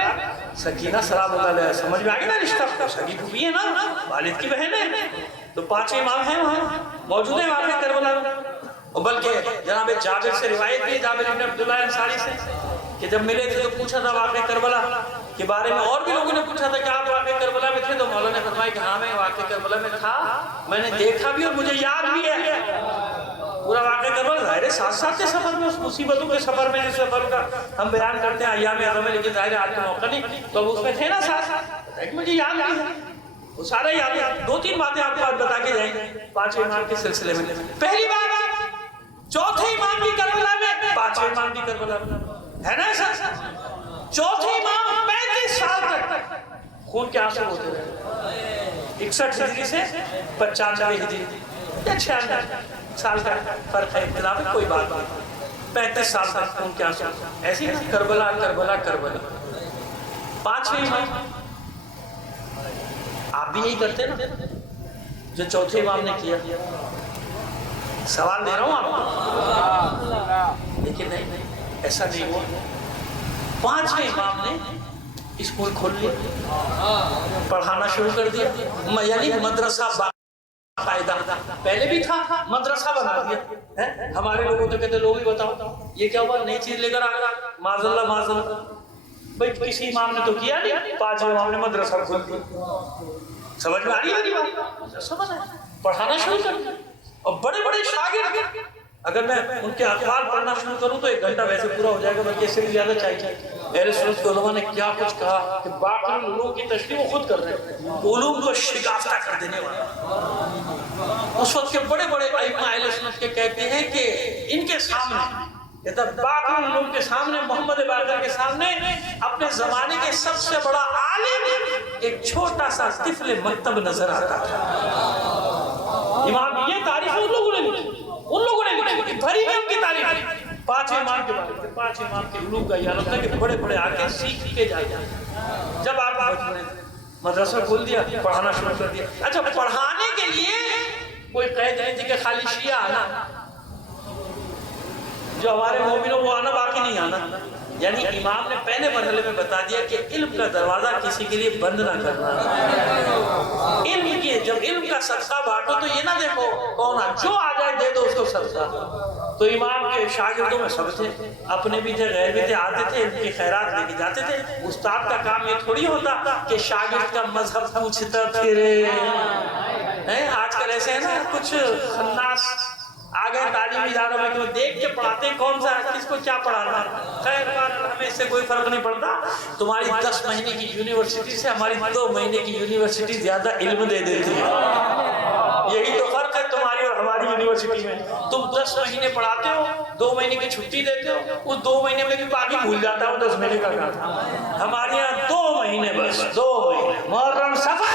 سکینہ سلام اللہ علیہ. سمجھ میں آگے نا رشتہ, سگی پھوپھی ہے نا, والد کی بہن ہے. تو 5ویں امام ہیں وہاں موجود ہیں واقعہ کربلا میں. اور بلکہ جناب جابر سے روایت بھی ہے, جابر ابن عبداللہ انصاری سے, کہ جب ملے تھے تو پوچھا تھا واقعہ کربلا کے بارے میں. اور بھی لوگوں نے پوچھا تھا کہ آپ واقعہ کربلا میں تھے, تو مولا نے فرمایا کہ ہاں میں واقعہ کربلا میں تھا, میں نے دیکھا بھی اور مجھے یاد بھی ہے. پورا واقعہ کربلا ظاہر ہے ساتھ ساتھ کے سفر میں, اس مصیبتوں کے سفر میں, جس سفر کا ہم بیان کرتے ہیں ایام اعظم میں, لیکن ظاہر ہے آج کا موقع نہیں, تو اب اس میں تھے نا ساتھ. مجھے یاد بھی ہے, وہ سارا یاد ہے. 2-3 باتیں آپ کو آج بتا کے جائیں گے 5ویں امام کے سلسلے میں. پہلی بات, چوتھے امام کی کربلا میں 5ویں امام کی کربلا میں ہے نا ایسا. چوتھے امام 35 سال تک خون کے آنسو ہوتے رہے. 61 ہجری سے 95 ہجری یا 96 سال کا فرق ہے, اختلاف ہے, کوئی بات نہیں. 35 سال تک خون کے آنسو ایسی نا, کربلا کربلا کربلا. 5ویں امام آپ بھی یہی کرتے نا جو چوتھے امام نے کیا. سوال دے رہا ہوں آپ کو, لیکن نہیں ایسا نہیں ہوا. 5ویں امام نے اسکول کھول لیا, پڑھانا شروع کر دیا, یعنی مدرسہ باقاعدہ. پہلے بھی تھا, مدرسہ بنا دیا. ہمارے لوگوں تو کہتے لوگ ہی بتاؤ یہ کیا ہوا, نئی چیز لے کر آ گیا, معاذ اللہ معاذ اللہ. بھائی کسی امام نے تو کیا نہیں, 5ویں امام نے مدرسہ کھول دیا. سمجھ میں آ رہی ہے میری بات؟ مدرسہ بنا, پڑھانا شروع کر دیا. اور بڑے بڑے شاگرد, اگر میں ان کے اقوال پڑھنا شروع کروں تو 1 گھنٹہ ویسے پورا ہو جائے گا, بلکہ اس سے بھی زیادہ چاہیے. اہل سنت کے علماء نے کیا کچھ کہا کہ باقی علوم کی تشریح وہ خود کر رہے ہیں, علوم کو شکافتہ کر دینے والا. اس وقت کے بڑے بڑے ائمہ اہل سنت کے کہتے ہیں کہ ان کے سامنے, باقی علوم کے سامنے, محمد باقر کے سامنے اپنے زمانے کے سب سے بڑا عالم ایک چھوٹا سا طفل مکتب نظر آتا تھا. امام یہ تعریف ان لوگوں نے لکھی, بھری میں ان کی تعریف. 5ویں امام کے بارے میں, 5ویں امام کے علوم کا یہ حالت ہے کہ بڑے بڑے آگے سیکھ کے جائے. جب آپ مدرسہ کھول دیا, پڑھانا شروع کر دیا. اچھا پڑھانے کے لیے کوئی قید نہیں تھی کہ خالی شیعہ آنا, جو ہمارے مومنوں وہ آنا باقی نہیں آنا. یعنی امام نے پہلے مرحلے میں بتا دیا کہ علم کا دروازہ کسی کے لیے بند نہ کرنا. علم کی جب علم کا صدقہ بانٹو تو یہ نہ دیکھو کون جو آ جائے دے دو اس کو صدقہ. تو امام کے شاگردوں میں سب تھے, اپنے بھی تھے غیر بھی تھے, آتے تھے ان کی خیرات لے کے جاتے تھے. استاد کا کام یہ تھوڑی ہوتا کہ شاگرد کا مذہب پوچھتا پھرے. آج کل ایسے ہے نا کچھ خناس آ گئے تعلیمی اداروں میں کہ وہ دیکھ کے پڑھاتے ہیں کون سا کس کو کیا پڑھانا. خیر ہمیں اس سے کوئی فرق نہیں پڑتا. تمہاری 10 مہینے کی یونیورسٹی سے ہماری 2 مہینے کی یونیورسٹی زیادہ علم دے دیتی ہے. یہی تو فرق ہے تمہاری اور ہماری یونیورسٹی میں تم 10 مہینے پڑھاتے ہو، 2 مہینے کی چھٹی دیتے ہو، اس 2 مہینے میں بھی باقی بھول جاتا ہے وہ 10 مہینے کا کام تھا۔ ہمارے یہاں 2 مہینے بس، 2 مہینے محرم صفر،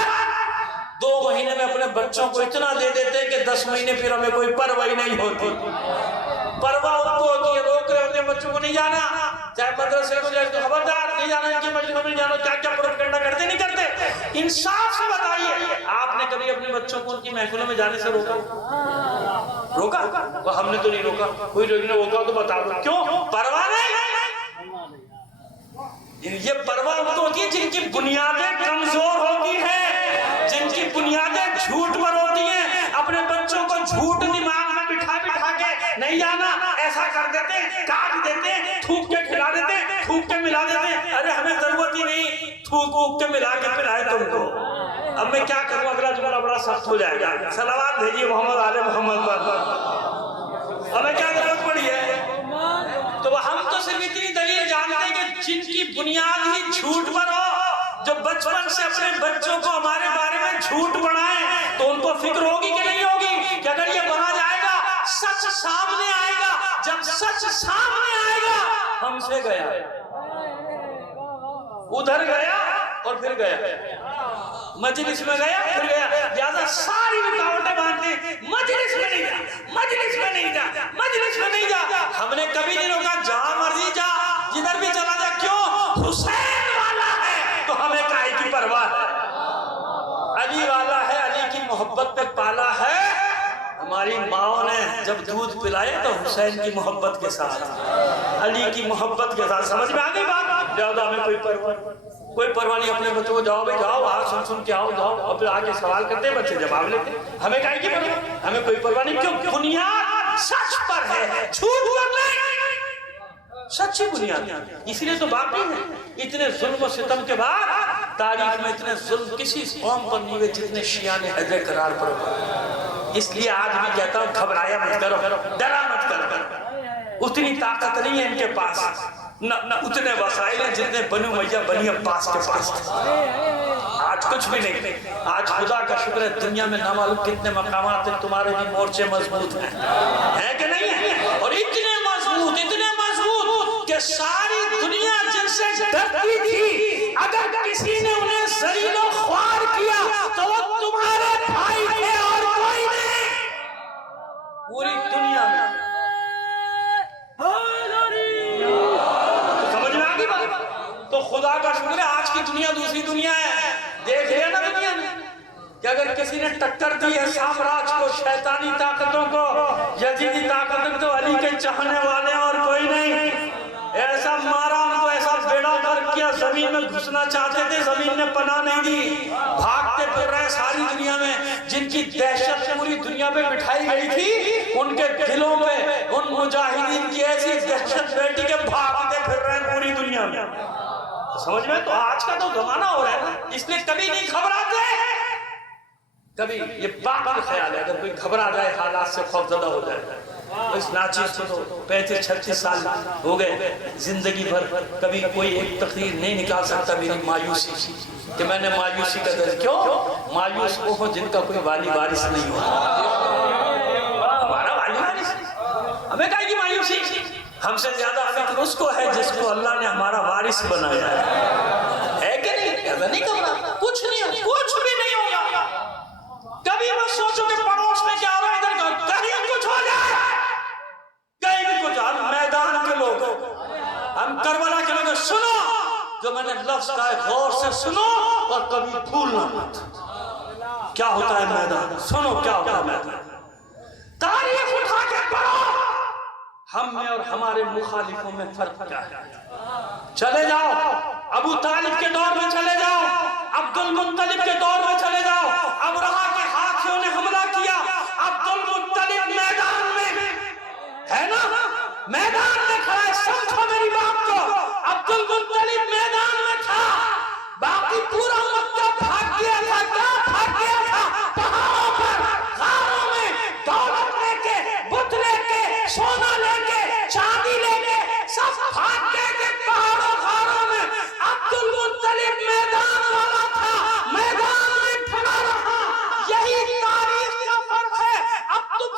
2 مہینے میں اپنے بچوں کو اتنا دے دیتے کہ 10 مہینے پھر ہمیں کوئی پرواہ نہیں ہوتی۔ پرواہ ان کو ہوتی ہے، روک رہے ہوتے ہیں بچوں کو نہیں جانا، چاہے مدرسے کو جائے تو خبردار نہیں جانا، ان کی مجلسوں میں جانا، کیا کیا پروپیگنڈا کرتے نہیں کرتے۔ انصاف سے بتائیے، آپ نے کبھی اپنے بچوں کو ان کی محفلوں میں جانے سے روکا؟ وہ ہم نے تو نہیں روکا، کوئی لوگ نے روکا تو بتا دو کیوں؟ پرواہ نہیں۔ یہ پرواہ ان کو ہوتی ہے جن کی بنیادیں کمزور ہوتی ہیں، جن کی بنیادیں جھوٹ پر ہوتی ہیں۔ اپنے بچوں کو جھوٹ دماغ میں بٹھا کے نہیں جانا، ایسا کر دیتے، کاٹ دیتے، تھوک کے کھلا دیتے، تھوک کے ملا دیتے۔ ارے ہمیں ضرورت ہی نہیں تھوک کے ملا کے پلائے تم کو۔ اب میں کیا کروں، اگلا جملہ بڑا سخت ہو جائے گا، صلوات بھیجیے محمد آل محمد پر۔ ہمیں کیا ضرورت پڑی ہے؟ تو ہم تو صرف اتنی دلیل جانتے ہیں کہ جن کی بنیاد ہی جھوٹ پر ہو، جو بچپن سے اپنے بچوں کو ہمارے بارے میں جھوٹ بڑھائیں، تو ان کو فکر ہوگی کہ نہیں ہوگی کہ اگر یہ باہر جائے گا سچ سامنے آئے گا، جب سچ سامنے آئے گا ہم سے گیا، ادھر گیا اور پھر گیا، مجلس میں گیا پھر گیا، لہذا ساری رکاوٹیں باندھتے، مجلس میں نہیں جا، مجلس میں نہیں جا، مجلس میں نہیں جا۔ ہم نے کبھی نہیں روکا، جہاں مرضی جا، جدھر بھی چلا جا، کیوں؟ حسین والا ہے تو ہمیں کائی کی پرواہ ہے، علی والا ہے، علی کی محبت پہ پالا ہے۔ ہماری ماں نے جب دودھ پلائے تو حسین کی محبت کے ساتھ، علی کی محبت کے ساتھ، سمجھ میں آگئی بات؟ لہذا ہمیں کوئی پرواہ نہیں، اپنے بچوں کو جاؤ بھائی جاؤ، آج سن کے آؤ جاؤ، اور پھر آگے سوال کرتے ہیں بچے جواب لیتے ہیں، ہمیں کائی کی پرواہ؟ ہمیں کوئی پرواہ نہیں، کیوں؟ بنیاد سچ پر ہے، جھوٹ پر نہیں، سچی بنیاد۔ اس لیے تو باقی ہے، اتنے ظلم و ستم کے بعد تاریخ میں اتنے ظلم کسی قوم پر نہیں ہوئے جتنے شیعہ نے حیدر قرار پر ہوئے۔ اس لیے آج بھی کہتا ہوں گھبرایا مت کرو، ڈرا مت کرو، اتنی طاقت نہیں ہے ان کے پاس، نہ اتنے وسائل ہیں جتنے بنو امیہ بنی عباس کے پاس تھے۔ آج کچھ بھی نہیں، آج خدا کا شکر ہے دنیا میں نہ معلوم کتنے مقامات ہیں، تمہارے بھی مورچے مضبوط ہیں کہ نہیں ہیں؟ اور اتنے مضبوط کہ ساری دنیا جن سے ڈرتی تھی، اگر کسی نے انہیں ذلیل و خوار کیا تو وہ تمہارے بھائی تھے اور کوئی نہیں، پوری دنیا میں۔ سمجھ میں آگئی بات؟ تو خدا کا شکر ہے آج کی دنیا دوسری دنیا ہے۔ دیکھ لیا نا دنیا میں کہ اگر کسی نے ٹکر دی ہے سامراج کو، شیطانی طاقتوں کو، یزیدی طاقتوں کو، علی کے چاہنے والے اور کوئی نہیں، ایسا مارا ہم کو، ایسا بیڑا کر کیا، زمین میں گھسنا چاہتے تھے، زمین نے پناہ نہیں دی، بھاگتے پھر رہے ساری دنیا میں۔ جن کی دہشت پوری دنیا پہ بٹھائی گئی تھی، ان کے دلوں میں ان مجاہدین کی ایسی دہشت بیٹھی کہ بھاگتے پھر رہے پوری دنیا میں۔ سمجھ میں؟ تو آج کا تو زمانہ ہو رہا ہے نا، اس لیے کبھی نہیں گھبراتے، کبھی یہ باطل خیال ہے اگر کوئی گھبرا جائے حالات سے خوفزدہ ہو جائے۔ اس ناچیز کو تو 35-36 سال ہو گئے، زندگی بھر کبھی کوئی ایک تقریر نہیں نکال سکتا میری مایوسی کہ میں نے مایوسی کا درد۔ کیوں؟ مایوس وہ ہو جن کا کوئی والی وارث نہیں ہو، ہمارا والی وارث نہیں، ہمیں کہا کہ مایوسی؟ ہم سے زیادہ فکر اس کو ہے جس کو اللہ نے ہمارا وارث بنایا ہے کہ نہیں؟ ایسا نہیں کرنا، کچھ نہیں، کچھ بھی نہیں ہوگا۔ کبھی میں سوچو کہ پڑوس میں کیا ہو رہا ہے، ادھر کہیں کچھ ہو جائے، کہیں بھی کچھ، ہم میدان کے لوگ، ہم کربلا کے لوگ، سنو جو میں نے لفظ کہا ہے، غور سے سنو اور کبھی بھولنا مت۔ کیا ہوتا ہے میدان؟ سنو کیا ہوتا ہے میدان، تاریخ اٹھا کے پڑھو، ہم میں اور ہمارے مخالفوں میں فرق کیا ہے۔ چلے جاؤ ابو طالب کے دور میں، چلے جاؤ عبد المطلب کے دور میں، چلے جاؤ ابرہہ کے ہاتھیوں نے حملہ کیا، عبد المطلب میدان میں ہے نا، میدان میں کھڑا ہے، سمجھو میری بات کو، عبد المطلب میدان میں تھا، باقی پورا مکہ بھاگ گیا تھا، کیا بھاگ گیا تھا؟ پہاڑوں پر، غاروں میں، دولت لے کے، بت لے کے، سونا لے کے، چاندی لے کے، سب بھاگ گئے تھے پہاڑوں غاروں میں۔ عبد المطلب میدان والا تھا، میدان میں کھڑا رہا۔ یہی تاریخ کا فرق ہے۔ اب تم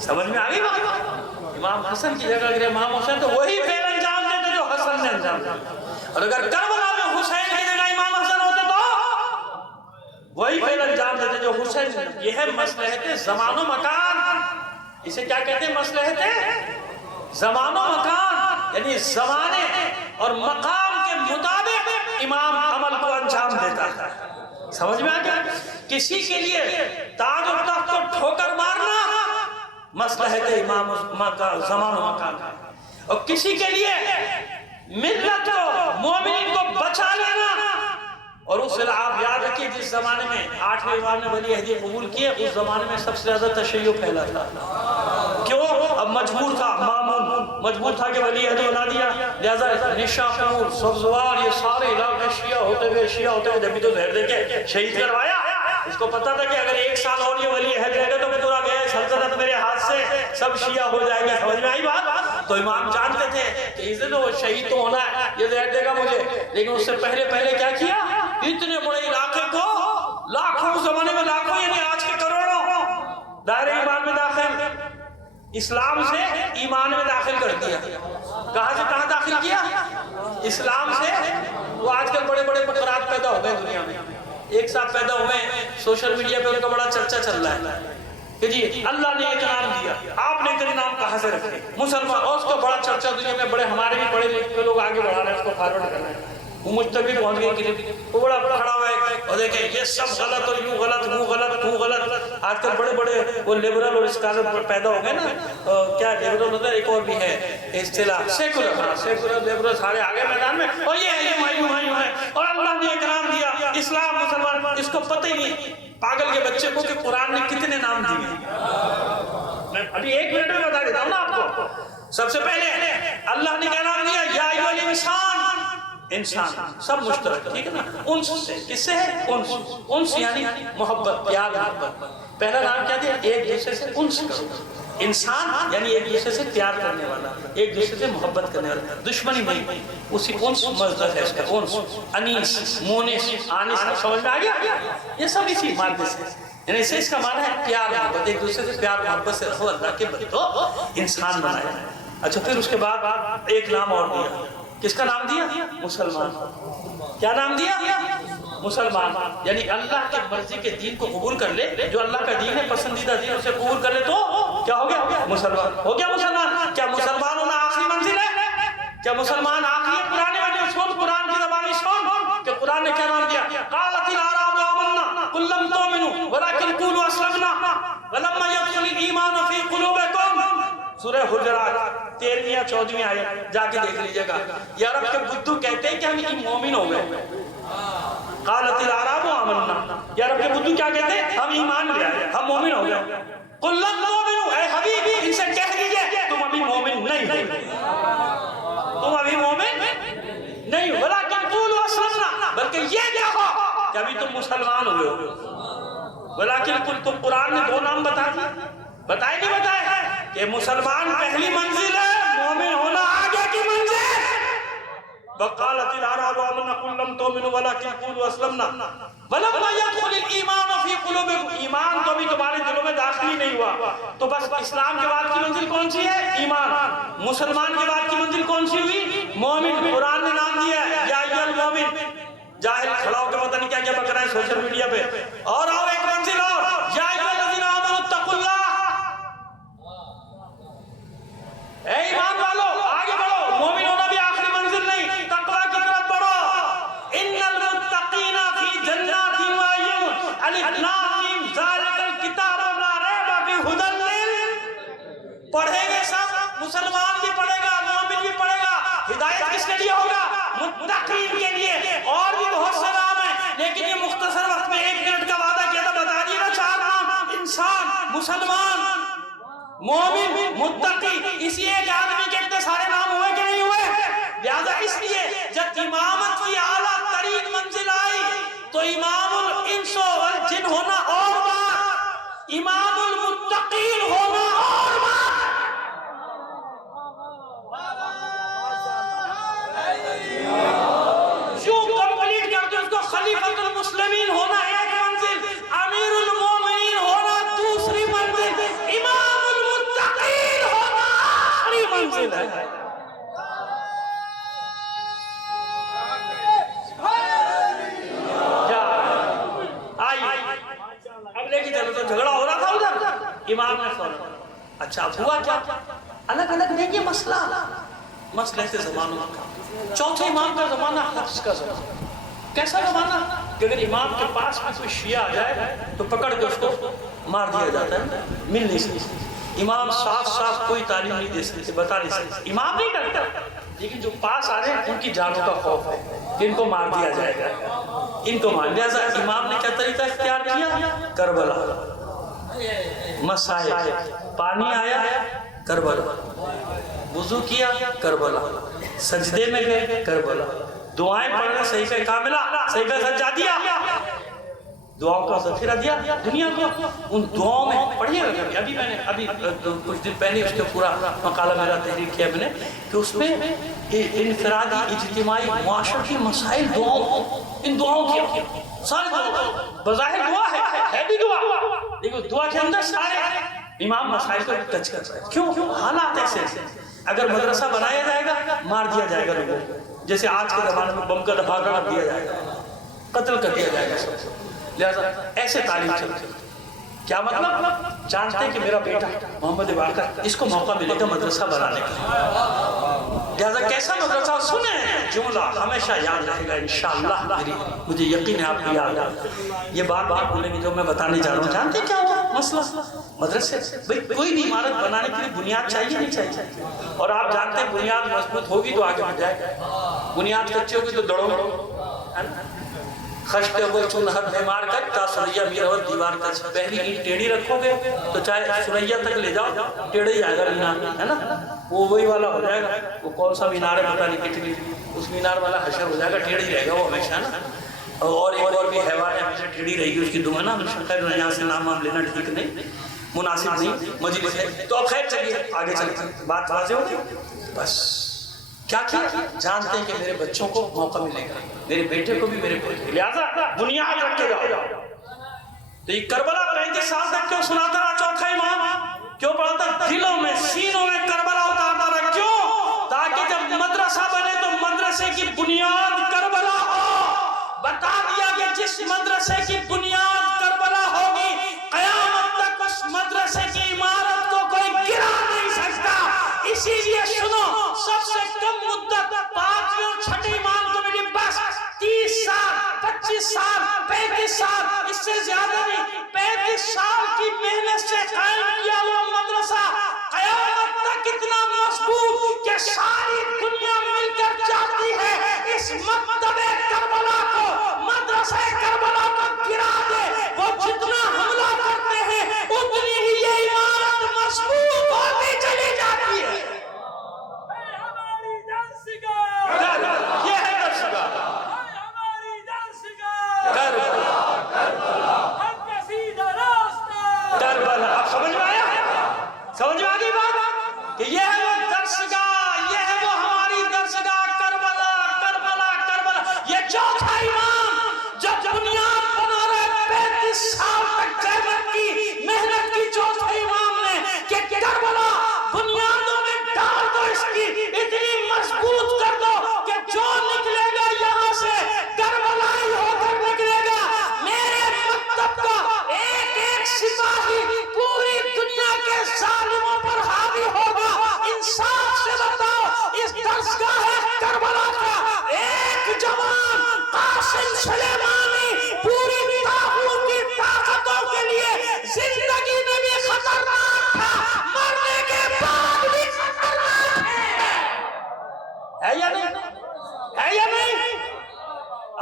سمجھ میں آ گئی بات؟ امام حسن کی جگہ اگر امام حسین تو وہی فعل انجام دیتے جو حسن نے انجام دیا، اور اگر کربلا میں حسین کی جگہ امام حسن ہوتے تو وہی فعل انجام دیتے جو حسین نے۔ یہ ہے مصلحت زمان و مکان، اسے کیا کہتے ہیں؟ مصلحت زمان و مکان، یعنی زمانے اور مقام کے مطابق امام عمل کو انجام دیتا ہے۔ سمجھ میں آ گیا؟ کسی کے لیے تاج و تخت کو ٹھوکر مارنا مصلحت امام زمان و مکان کا، اور کسی کے لیے ملت کو مومنین کو بچا لینا، اور اس سے آپ یاد رکھیے جس زمانے میں 8ویں امام نے ولی عہدی قبول کیے اس زمانے میں سب سے زیادہ تشیع پھیلا تھا۔ کیوں؟ اب مجبور تھا، مامون مجبور تھا کہ ولی عہد بنا دیا، لہذا نشاپور، سبزوار، یہ سارے علاقے شیعہ ہوتے ہوئے جبھی تو زہر دے کے شہید کروایا۔ اس کو پتا تھا کہ اگر 1 سال اور یہ ولی عہد رہے گا تو پورا گیا سلطنت میرے ہاتھ سے سب شیعہ ہو جائے گا۔ سمجھ میں آئی بات؟ تو امام جانتے تھے کہ اس دن وہ شہید تو ہونا ہے، یہ زہر دے گا مجھے، لیکن اس سے پہلے کیا کیا؟ اتنے بڑے علاقے کو لاکھوں، زمانے میں لاکھوں یعنی آج کے کروڑوں دائرہ ایمان میں داخل، اسلام سے ایمان میں داخل کر دیا۔ کہاں سے کہاں داخل کیا؟ اسلام سے۔ وہ آج کل بڑے بڑے بکرات پیدا ہو گئے دنیا میں، ایک ساتھ پیدا ہوئے، سوشل میڈیا پہ ان کا بڑا چرچا چل رہا ہے کہ جی اللہ نے ایک نام دیا، آپ نے اتنے نام کہاں سے رکھے؟ مسلمان، اور اس کا بڑا چرچا دنیا میں، بڑے ہمارے بھی پڑھے لکھے لوگ آگے بڑھا رہے ہیں، اس کو فارورڈ کر رہے ہیں، وہ مجھ تک بھی پہنچ گئی کلپ، وہ بڑا کھڑا ہوا ہے اور دیکھیں یہ سب غلط اور یوں غلط وہ غلط وہ غلط۔ آج کل بڑے بڑے وہ لبرل اور اسکالر پیدا ہو گئے نا، کیا لبرل ہوتا ہے، ایک اور بھی ہے اصطلاح سیکولر لبرل، سارے آگے میدان میں، اور یہ ہے اور اللہ نے ایک نام دیا اسلام مسلمان۔ اس کو پتہ ہی نہیں پاگل کے بچے کو کہ قرآن نے کتنے نام دیے۔ میں ابھی 1 منٹ میں بتا دیتا ہوں نا آپ کو۔ سب سے پہلے اللہ نے کیا نام دیا؟ یا ایھا الانسان، انسان سب مشترک، ٹھیک ہے نا؟ انس سے، کس سے ہے؟ انس یعنی محبت، پیار، محبت۔ پہلا نام کیا دیا؟ ایک دوسرے سے انس کرو۔ انسان یعنی ایک دوسرے سے پیار کرنے والا، ایک دوسرے سے محبت کرنے والا، دشمنی نہیں، اسی انس مصدر ہے اس کا، انس، انیس، مونس، آنس، سمجھ میں آ گیا؟ یہ سب اسی مادے سے، یعنی اس کا معنی ہے پیار محبت، ایک دوسرے سے پیار محبت سے رہو، اللہ کے بندو انسان بنایا۔ اچھا پھر اس کے بعد ایک نام اور دیا، کس کا نام دیا؟ مسلمان۔ کیا نام دیا؟ مسلمان، یعنی اللہ کے مرضی کے دین کو قبول کر لے، جو اللہ کا دین ہے، پسندیدہ دین، اسے قبول کر لے تو کیا ہو گیا؟ مسلمان ہو گیا۔ مسلمان کیا مسلمان ہونا آخری منزل ہے؟ کیا مسلمان آخری ہے؟ قرآن میں سن، قرآن کی زبانی سن کہ قرآن نے کیا نام دیا؟ قالت الاعراب آمنا قل لم تؤمنوا ولكن قولوا اسلمنا ولما يدخل الايمان في قلوبكم۔ سورہ حجرات 13ویں یا 14ویں آیت جا کے دیکھ لیجئے گا۔ یہ عرب کے بدھو کہتے ہیں کہ ہم مومن ہو گئے۔ قالت الاعراب آمنا، یہ عرب کے بدھو کیا کہتے ہیں؟ ہم ایمان لے آئے، ہم مومن ہو گئے۔ قل لم تؤمنوا، اے حبیبی ان سے کہہ دیجئے تم ابھی مومن نہیں ہو، تم ابھی مومن نہیں ہو، ولکن قولوا اسلمنا، بلکہ یہ کہو کہ ابھی تم مسلمان ہوئے ہو۔ ولکن قل، تو قرآن نے 2 نام بتائے نہیں بتائے کہ مسلمان پہلی منزل ہے، مومن ہونا آگے کی منزل۔ وقالت الاعراب آمنا قل لم تؤمنوا ولكن قولوا اسلمنا ولما يدخل الايمان في قلوبكم، ایمان تو بھی تمہارے دلوں میں داخل ہی نہیں ہوا، تو بس اسلام کے بعد کی منزل کون سی ہے؟ ایمان۔ مسلمان کے بعد کی منزل کون سی ہوئی؟ مومن۔ قرآن نے نام دیا ہے یا ایھا المومن۔ جاہل کھڑا ہو کے پتہ نہیں کیا کیا بک رہا ہے سوشل میڈیا پہ، اور آؤ ایک منزل اور، یا ایھا الذین آمنوا اتقوا اللہ، اے ایمان والو آگے بڑھو، مومن ہونا بھی آخری منزل نہیں، تقویٰ کی طرف بڑھو۔ ان المتقین فی جنات وعیون، الف لام میم ذالک الکتاب لا ریب فیہ ھدی للمتقین۔ پڑھیں گے سب، مسلمان بھی پڑھے گا، مومن بھی پڑھے گا، ہدایت کس کے لیے ہوگا؟ متقین کے لیے۔ اور بھی بہت سے نام ہیں، لیکن یہ مختصر وقت میں 1 منٹ کا وعدہ کیا تھا، بتا دیے نا 4 نام، انسان، مسلمان، مومن، متقی۔ اسی ایک آدمی کے اتنے سارے نام ہوئے کہ نہیں ہوئے؟ لہذا اس لیے جب امامت کی اعلیٰ ترین منزل آئی تو امام الانس والجن ہونا اور بات، امام المتقین ہونا اور بات۔ یوں کمپلیٹ کر دیں اس کو، خلیفۃ المسلمین ہونا ایک منزل، امیر المومنین ہونا دوسری منزل، امام المتقین امام نے فوراً اچھا اب ہوا کیا؟ الگ الگ نہیں یہ مسئلہ سے زمانوں کا چوتھے امام کا زمانہ حفظ کا زمانہ کیسا زمانہ کہ اگر امام کے پاس میں کوئی شیعہ آ جائے تو پکڑ کے اس کو مار دیا جاتا ہے مل نہیں سکتی امام صاف کوئی تعلیم نہیں دے سکتے بتا نہیں سکتے امام نہیں کرتا لیکن جو پاس آ رہے ہیں ان کی جانوں کا خوف ہے کہ ان کو مار دیا جائے گا ان کو مار دیا جائے امام نے کیا طریقہ اختیار کیا کربلا مسائل پانی آیا کربلا وضو کیا کربلا سجدے میں گئے کربلا دعائیں پڑھنا صحیح کا کاملہ صحیح کا سجا دیا دعاؤں کا ذخیرہ دیا دنیا کو ان دعاؤں میں پڑھیے گا ابھی میں نے ابھی کچھ دن پہلے اس کے پورا مقالہ میرا تحریر کیا میں نے کہ اس میں انفرادی اجتماعی معاشرتی مسائل دعاؤں ان دعاؤں کی سارے دعاؤں بظاہر دعا ہے بھی دعا لیکن دعا کے اندر سارے امام مسائل کو ٹچ کرتا ہے کیوں حالات ایسے اگر مدرسہ بنایا جائے گا مار دیا جائے گا لوگوں کو جیسے آج کے زمانے میں بم کا دھماکہ کر دیا جائے گا قتل کر دیا جائے گا سب سے لہذا ایسے تعلیم چلتی کیا مطلب جانتے ہیں کہ میرا بیٹا محمد واقع اس کو موقع ملے گا مدرسہ بنانے کا لہذا کیسا مدرسہ سنیں جملہ ہمیشہ یاد رہے گا انشاءاللہ مجھے یقین ہے آپ کو یاد ہے یہ بار بار بولیں گے جو میں بتانے جا رہا ہوں جانتے ہیں کیا ہوا مسئلہ مدرسے بھئی کوئی بھی عمارت بنانے کے لیے بنیاد چاہیے نہیں چاہیے اور آپ جانتے ہیں بنیاد مضبوط ہوگی تو آگے بڑھ جائے گا بنیاد کچی ہوگی تو دوڑو خشتے ہوئے چون حد میں مار کر تا سریا میرا دیوار کا پہلی اینٹ ٹیڑھی رکھو گے تو چاہے سریا تک لے جاؤ ٹیڑھے ہی آئے گا مینار ہے نا وہ وہی والا ہو جائے گا وہ کون سا مینار ہے پتہ نہیں کتنی اس مینار والا حشر ہو جائے گا ٹیڑھا ہی رہے گا وہ ہمیشہ نا اور ایک اور بھی حیوان ہے ہمیشہ ٹیڑھی رہے گی اس کی دعا نا خیر یہاں سے نام لینا ٹھیک نہیں مناسب نہیں مجلس ہے تو اب خیر چلیے آگے چلتے بات واضح ہوگی بس کیا جانتے ہیں کہ میرے بچوں کو موقع ملے گا میرے بیٹے کو بھی میرے بیٹے لہذا بنیاد رکھ کے جاؤ تو یہ کربلا 35 سال تک کیوں سناتا رہا چوتھا امام کیوں پڑھاتا دلوں میں سینوں میں کربلا اتارتا رہا کیوں تاکہ جب مدرسہ بنے تو مدرسے کی بنیاد کربلا ہو بتا دیا کہ جس مدرسے کی بنیاد کربلا ہوگی قیامت تک اس مدرسے کی عمارت کو کوئی گرا نہیں سکتا اسی لیے سنو سب سے کم مدت 5ویں اور 6ٹھے امام کو ملی بس 30 سال 25 سال 35 سال اس سے زیادہ نہیں 35 سال کی محنت سے قائم کیا ہوا مدرسہ قیامت تک اتنا مضبوط کہ ساری دنیا مل کر چاہتی ہے اس مکتب کربلا کو مدرسہ کربلا کو گرا دے وہ جتنا حملہ کرتے ہیں اتنی ہی یہ عمارت مضبوط ہوتی چلی جاتی ہے سمجھ میں آگئی بات کہ یہ ہے وہ درسگاہ یہ ہے وہ ہماری درسگاہ کربلا کربلا کربلا یہ چوتھا امام جب بنیاد بنا رہے 35 سال تک زحمت کی محنت کی چوتھے امام نے کہ کربلا بنیادوں میں ڈال دو اس کی اتنی مضبوط کر دو کہ جو نکلے گا یہاں سے کربلا ہی ہو کر نکلے گا میرے مکتب کا ایک ایک سپاہی پوری دنیا کے ظالموں پر حاوی ہوگا انصاف سے بتاؤ اس درسگاہ کربلا کا ایک جوان قاسم سلیمانی پوری طاغوت کی طاقتوں کے لیے زندگی میں بھی خطرناک تھا مرنے کے بعد بھی خطرناک ہے یا نہیں ہے یا نہیں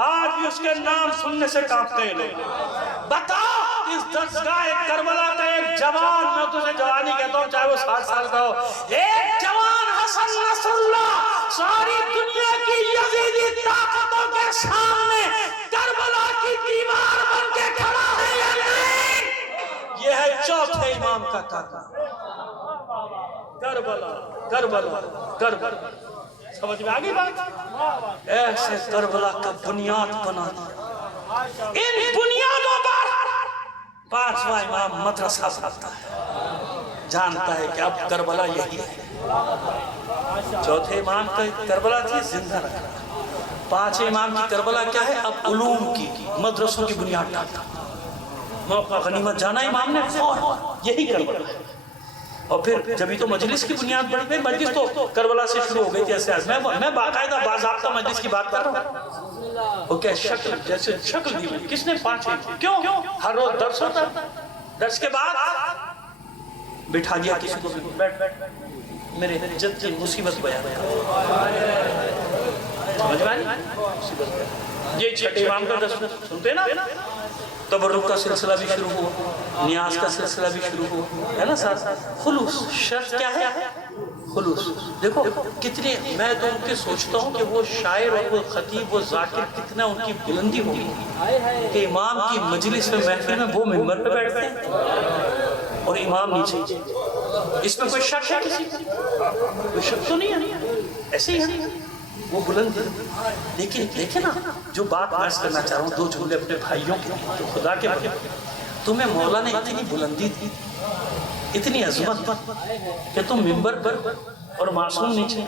آج بھی اس کے نام سننے سے کانپتے ہیں لوگ بتاؤ اس درسگاہ کربلا کا ایک جوان میں تجھے جوانی کہتا ہوں چاہے وہ 60 سال کا ہو ایک جوان حسن نصر اللہ ساری دنیا کی یزیدی طاقتوں کے سامنے کربلا کی دیوار بن کے کھڑا ہے یا نہیں یہ ہے چوتھے امام کا کاکا کربلا کربلا کربلا سمجھ میں آگئی بات ایسے کربلا کا بنیاد بنا ان بنیادوں پر 5واں امام مدرسہ بناتا ہے جانتا ہے کہ اب کربلا یہی ہے چوتھے امام کا کربلا تھی زندہ رکھا 5 امام کی کربلا کیا ہے اب علوم کی مدرسوں کی بنیاد ڈالتا موقع غنیمت جانا امام نے فوراً یہی کربلا ہے. اور پھر جبھی تو مجلس کی بنیاد بڑی گئی. مجلس تو کربلا سے شروع ہو گئی تھی ایسے میں باقاعدہ باضابطہ مجلس کی بات کر رہا ہوں. وہ کیا شکل جیسے شکل دی ہوئی کس نے پانچ کیوں ہر روز درس ہوتا درس کے بعد بٹھا دیا کسی کو بیٹھ میرے جد کی مصیبت بیان سمجھ میں آئی مصیبت یہ چھٹے امام کا درس سنتے نا تبرک کا سلسلہ بھی شروع ہوا نیاز کا سلسلہ بھی شروع ہوا ہے نا ساتھ خلوص شرط کیا ہے خلوص. دیکھو کتنے میں تو ان کے سوچتا ہوں کہ وہ شاعر اور وہ خطیب وہ ذاکر کتنا ان کی بلندی ہوگی کہ امام کی مجلس میں محفل میں وہ منبر پہ بیٹھتے ہیں اور امام نیچے. اس میں کوئی شک ہے کسی کوئی شک تو نہیں ہے ایسے ہی ہے وہ بلند. لیکن دیکھیں نا جو بات عرض کرنا چاہ رہا ہوں دو جملے اپنے بھائیوں کے تو خدا کے بندے تمہیں مولا نے اتنی بلندی دی اتنی عظمت کہ تم منبر پر اور معصوم نیچے.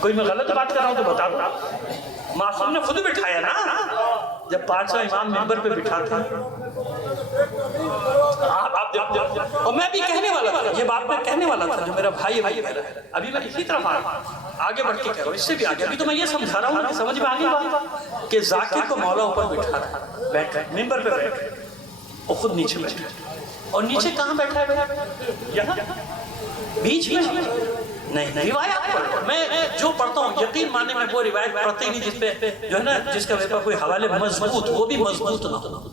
کوئی میں غلط بات کر رہا ہوں تو بتا دو. معصوم نے خود بٹھایا نا جب پانچواں امام منبر پہ بٹھاتے ہیں. اور میں بھی کہنے والا تھا یہ بات میں کہنے والا تھا جو میرا بھائی کہہ رہا ہے. ابھی میں اسی طرف آگے بڑھ کے کہہ رہا ہوں اس سے بھی آگے. ابھی تو میں یہ سمجھا رہا ہوں کہ سمجھ میں آگے بات کہ ذاکر کو مولا اوپر بٹھا رہا بیٹھ منبر پہ بیٹھ اور خود نیچے بیٹھا. اور نیچے کہاں بیٹھا ہے یہاں بیچ میں نہیں روایت میں جو پڑھتا ہوں یقین ماننے میں وہ روایت پڑھتے ہی نہیں جس پہ جو ہے نا جس کا میرے کوئی حوالے مضبوط وہ بھی مضبوط نہ ہو.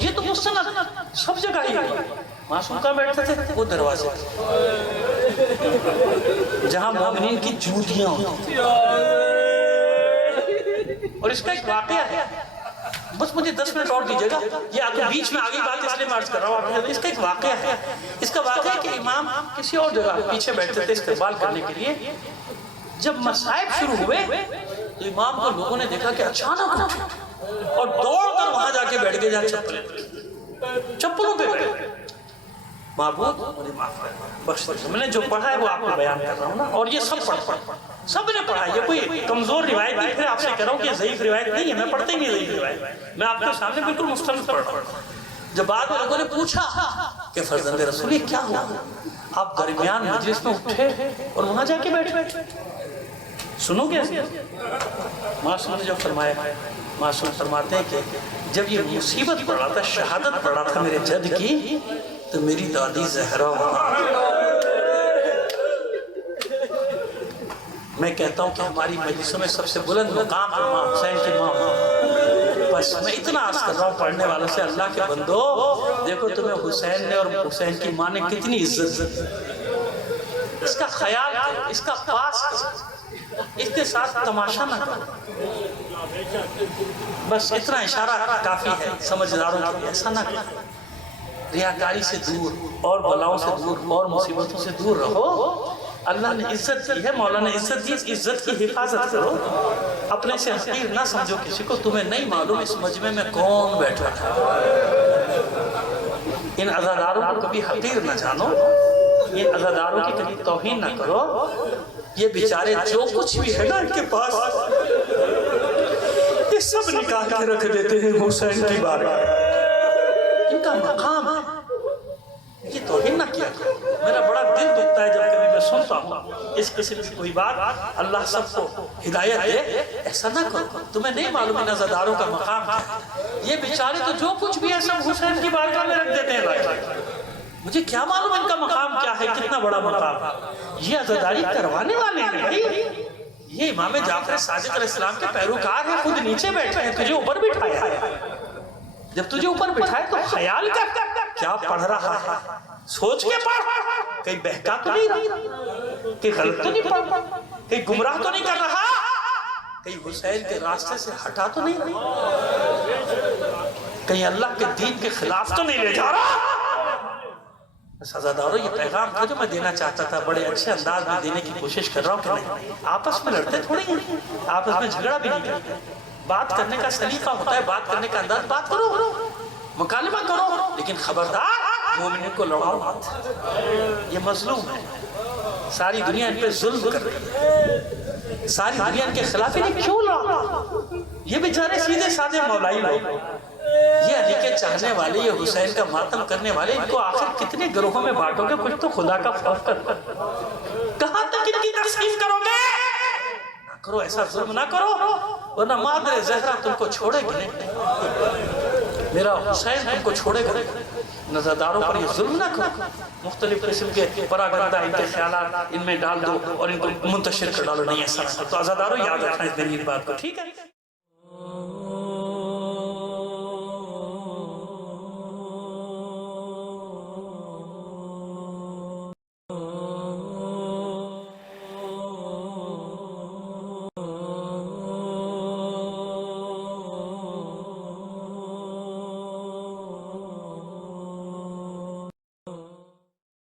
یہ تو مستند سب جگہ ہی معصوم کہاں بیٹھتے تھے وہ دروازے جہاں مومنین کی جوتیاں ہوتی تھیں. اور اس کا ایک واقعہ ہے بس مجھے 10 منٹ اور دیجیے گا یہ آپ بیچ میں آگے بات اس لیے میں عرض کر رہا ہوں. اس کا ایک واقعہ ہے اس کا واقعہ ہے کہ امام کسی اور جگہ پیچھے بیٹھتے تھے استقبال کرنے کے لیے. جب مصائب شروع ہوئے تو امام کو لوگوں نے دیکھا کہ اچانک اٹھے اور دوڑ کر وہاں جا کے بیٹھ گئے جہاں چپلوں پہ بیٹھ. معبود مجھے معاف بخش دے. میں نے جو پڑھا ہے وہ آپ کو بیان کر رہا ہوں نا اور یہ سب نے پڑھا. یہ کوئی کمزور روایت نہیں ہے آپ سے کہہ رہا ہوں کہ ضعیف روایت نہیں ہے. میں پڑھتا ہی نہیں ضعیف روایت میں آپ کے سامنے بالکل مستند پڑھ رہا ہوں. جب بعد میں لوگوں نے پوچھا کہ فرزند رسول یہ کیا ہوا آپ درمیان مجلس میں اٹھے اور وہاں جا کے بیٹھے سنو گے. معصوم نے جو فرمایا معصوم فرماتے ہیں کہ جب یہ مصیبت پڑا تھا شہادت پڑا تھا میرے جد کی تو میری دادی زہرا میں کہتا ہوں کہ ہماری مجلسوں میں سب سے بلند مقام امام حسین کی ماں. بس میں اتنا عرض کر رہا ہوں پڑھنے والوں سے اللہ کے بندو دیکھو تمہیں حسین نے اور حسین کی ماں نے کتنی عزت دی. اس کا خیال اس کا پاس اس کے ساتھ تماشا نہ کرو. بس اتنا اشارہ کافی ہے سمجھداروں کے لیے. ایسا نہ کرو ریاکاری سے دور اور بلاؤں سے دور اور مصیبتوں سے دور رہو. اللہ نے عزت کی ہے مولا نے عزت دی اس عزت کی حفاظت کرو. اپنے سے حقیر نہ سمجھو کسی کو. تمہیں نہیں معلوم اس مجمع میں کون بیٹھا تھا. ان عزاداروں کو کبھی حقیر نہ جانو ان عزاداروں کی کبھی توہین نہ کرو. یہ بیچارے جو کچھ بھی ہے نا ان کے پاس یہ سب نکال کے رکھ دیتے ہیں حسین کی بارگاہ. ان کا مقام ہے یہ توہین نہ کیا کرو. میرا بڑا دل دکھتا ہے جب کبھی میں سنتا ہوں اس قسم کی کوئی بات. اللہ سب کو ہدایت دے. ایسا نہ کرو. تمہیں نہیں معلوم ان عزاداروں کا مقام ہے. یہ بیچارے تو جو کچھ بھی ہے سب حسین کی بارگاہ میں رکھ دیتے ہیں. مجھے کیا معلوم ان کا مقام کیا ہے کتنا بڑا مقام. یہ عزاداری کروانے والے ہیں بھائی. یہ امام جعفر صادق علیہ السلام کے پیروکار ہیں. خود نیچے بیٹھے ہیں تجھے اوپر بٹھایا ہے. جب تجھے اوپر بٹھائے تو خیال کر کیا پڑھ رہا ہے سوچ کے پڑھ. کہیں بہکا تو نہیں رہا کہیں غلط تو نہیں پڑھ کہیں گمراہ تو نہیں کر رہا کہیں حسین کے راستے سے ہٹا تو نہیں رہا کہیں اللہ کے دین کے خلاف تو نہیں لے جا رہا. عزادارو یہ پیغام تھا جو میں دینا چاہتا تھا. بڑے اچھے انداز میں دینے کی کوشش کر رہا ہوں کہ نہیں آپس میں لڑتے تھوڑی ہیں آپس میں جھگڑا بھی نہیں کرتے. بات کرنے کا سلیقہ ہوتا ہے بات کرنے کا انداز. بات کرو مکالمہ کرو لیکن خبردار مومنین کو لڑاؤ مت. یہ مظلوم ہے. ساری دنیا ان پہ ظلم کر رہی ہے. ساری دنیا ان کے خلاف انہیں کیوں لڑا. یہ بیچارے سیدھے سادے مولائی لوگ یہ علی کے چاہنے والے، یہ حسین کا ماتم کرنے والے، ان کو آخر کتنے گروہوں میں بانٹو گے؟ کچھ تو خدا کا خوف کرو، کہاں تک ان کی تقسیم کرو گے؟ نہ کرو، ایسا ظلم نہ کرو، ورنہ مادر زہرا تم کو چھوڑے گی نہیں، میرا حسین تم کو چھوڑے گا، نظرداروں پر یہ ظلم نہ کرو، مختلف قسم کے پراگندہ ان کے خیالات ان میں ڈال دو اور ان کو منتشر کر ڈالو، نہیں ایسا نہ کرو۔ تو عزاداروں یاد رکھنا اس میری بات کو، ٹھیک ہے؟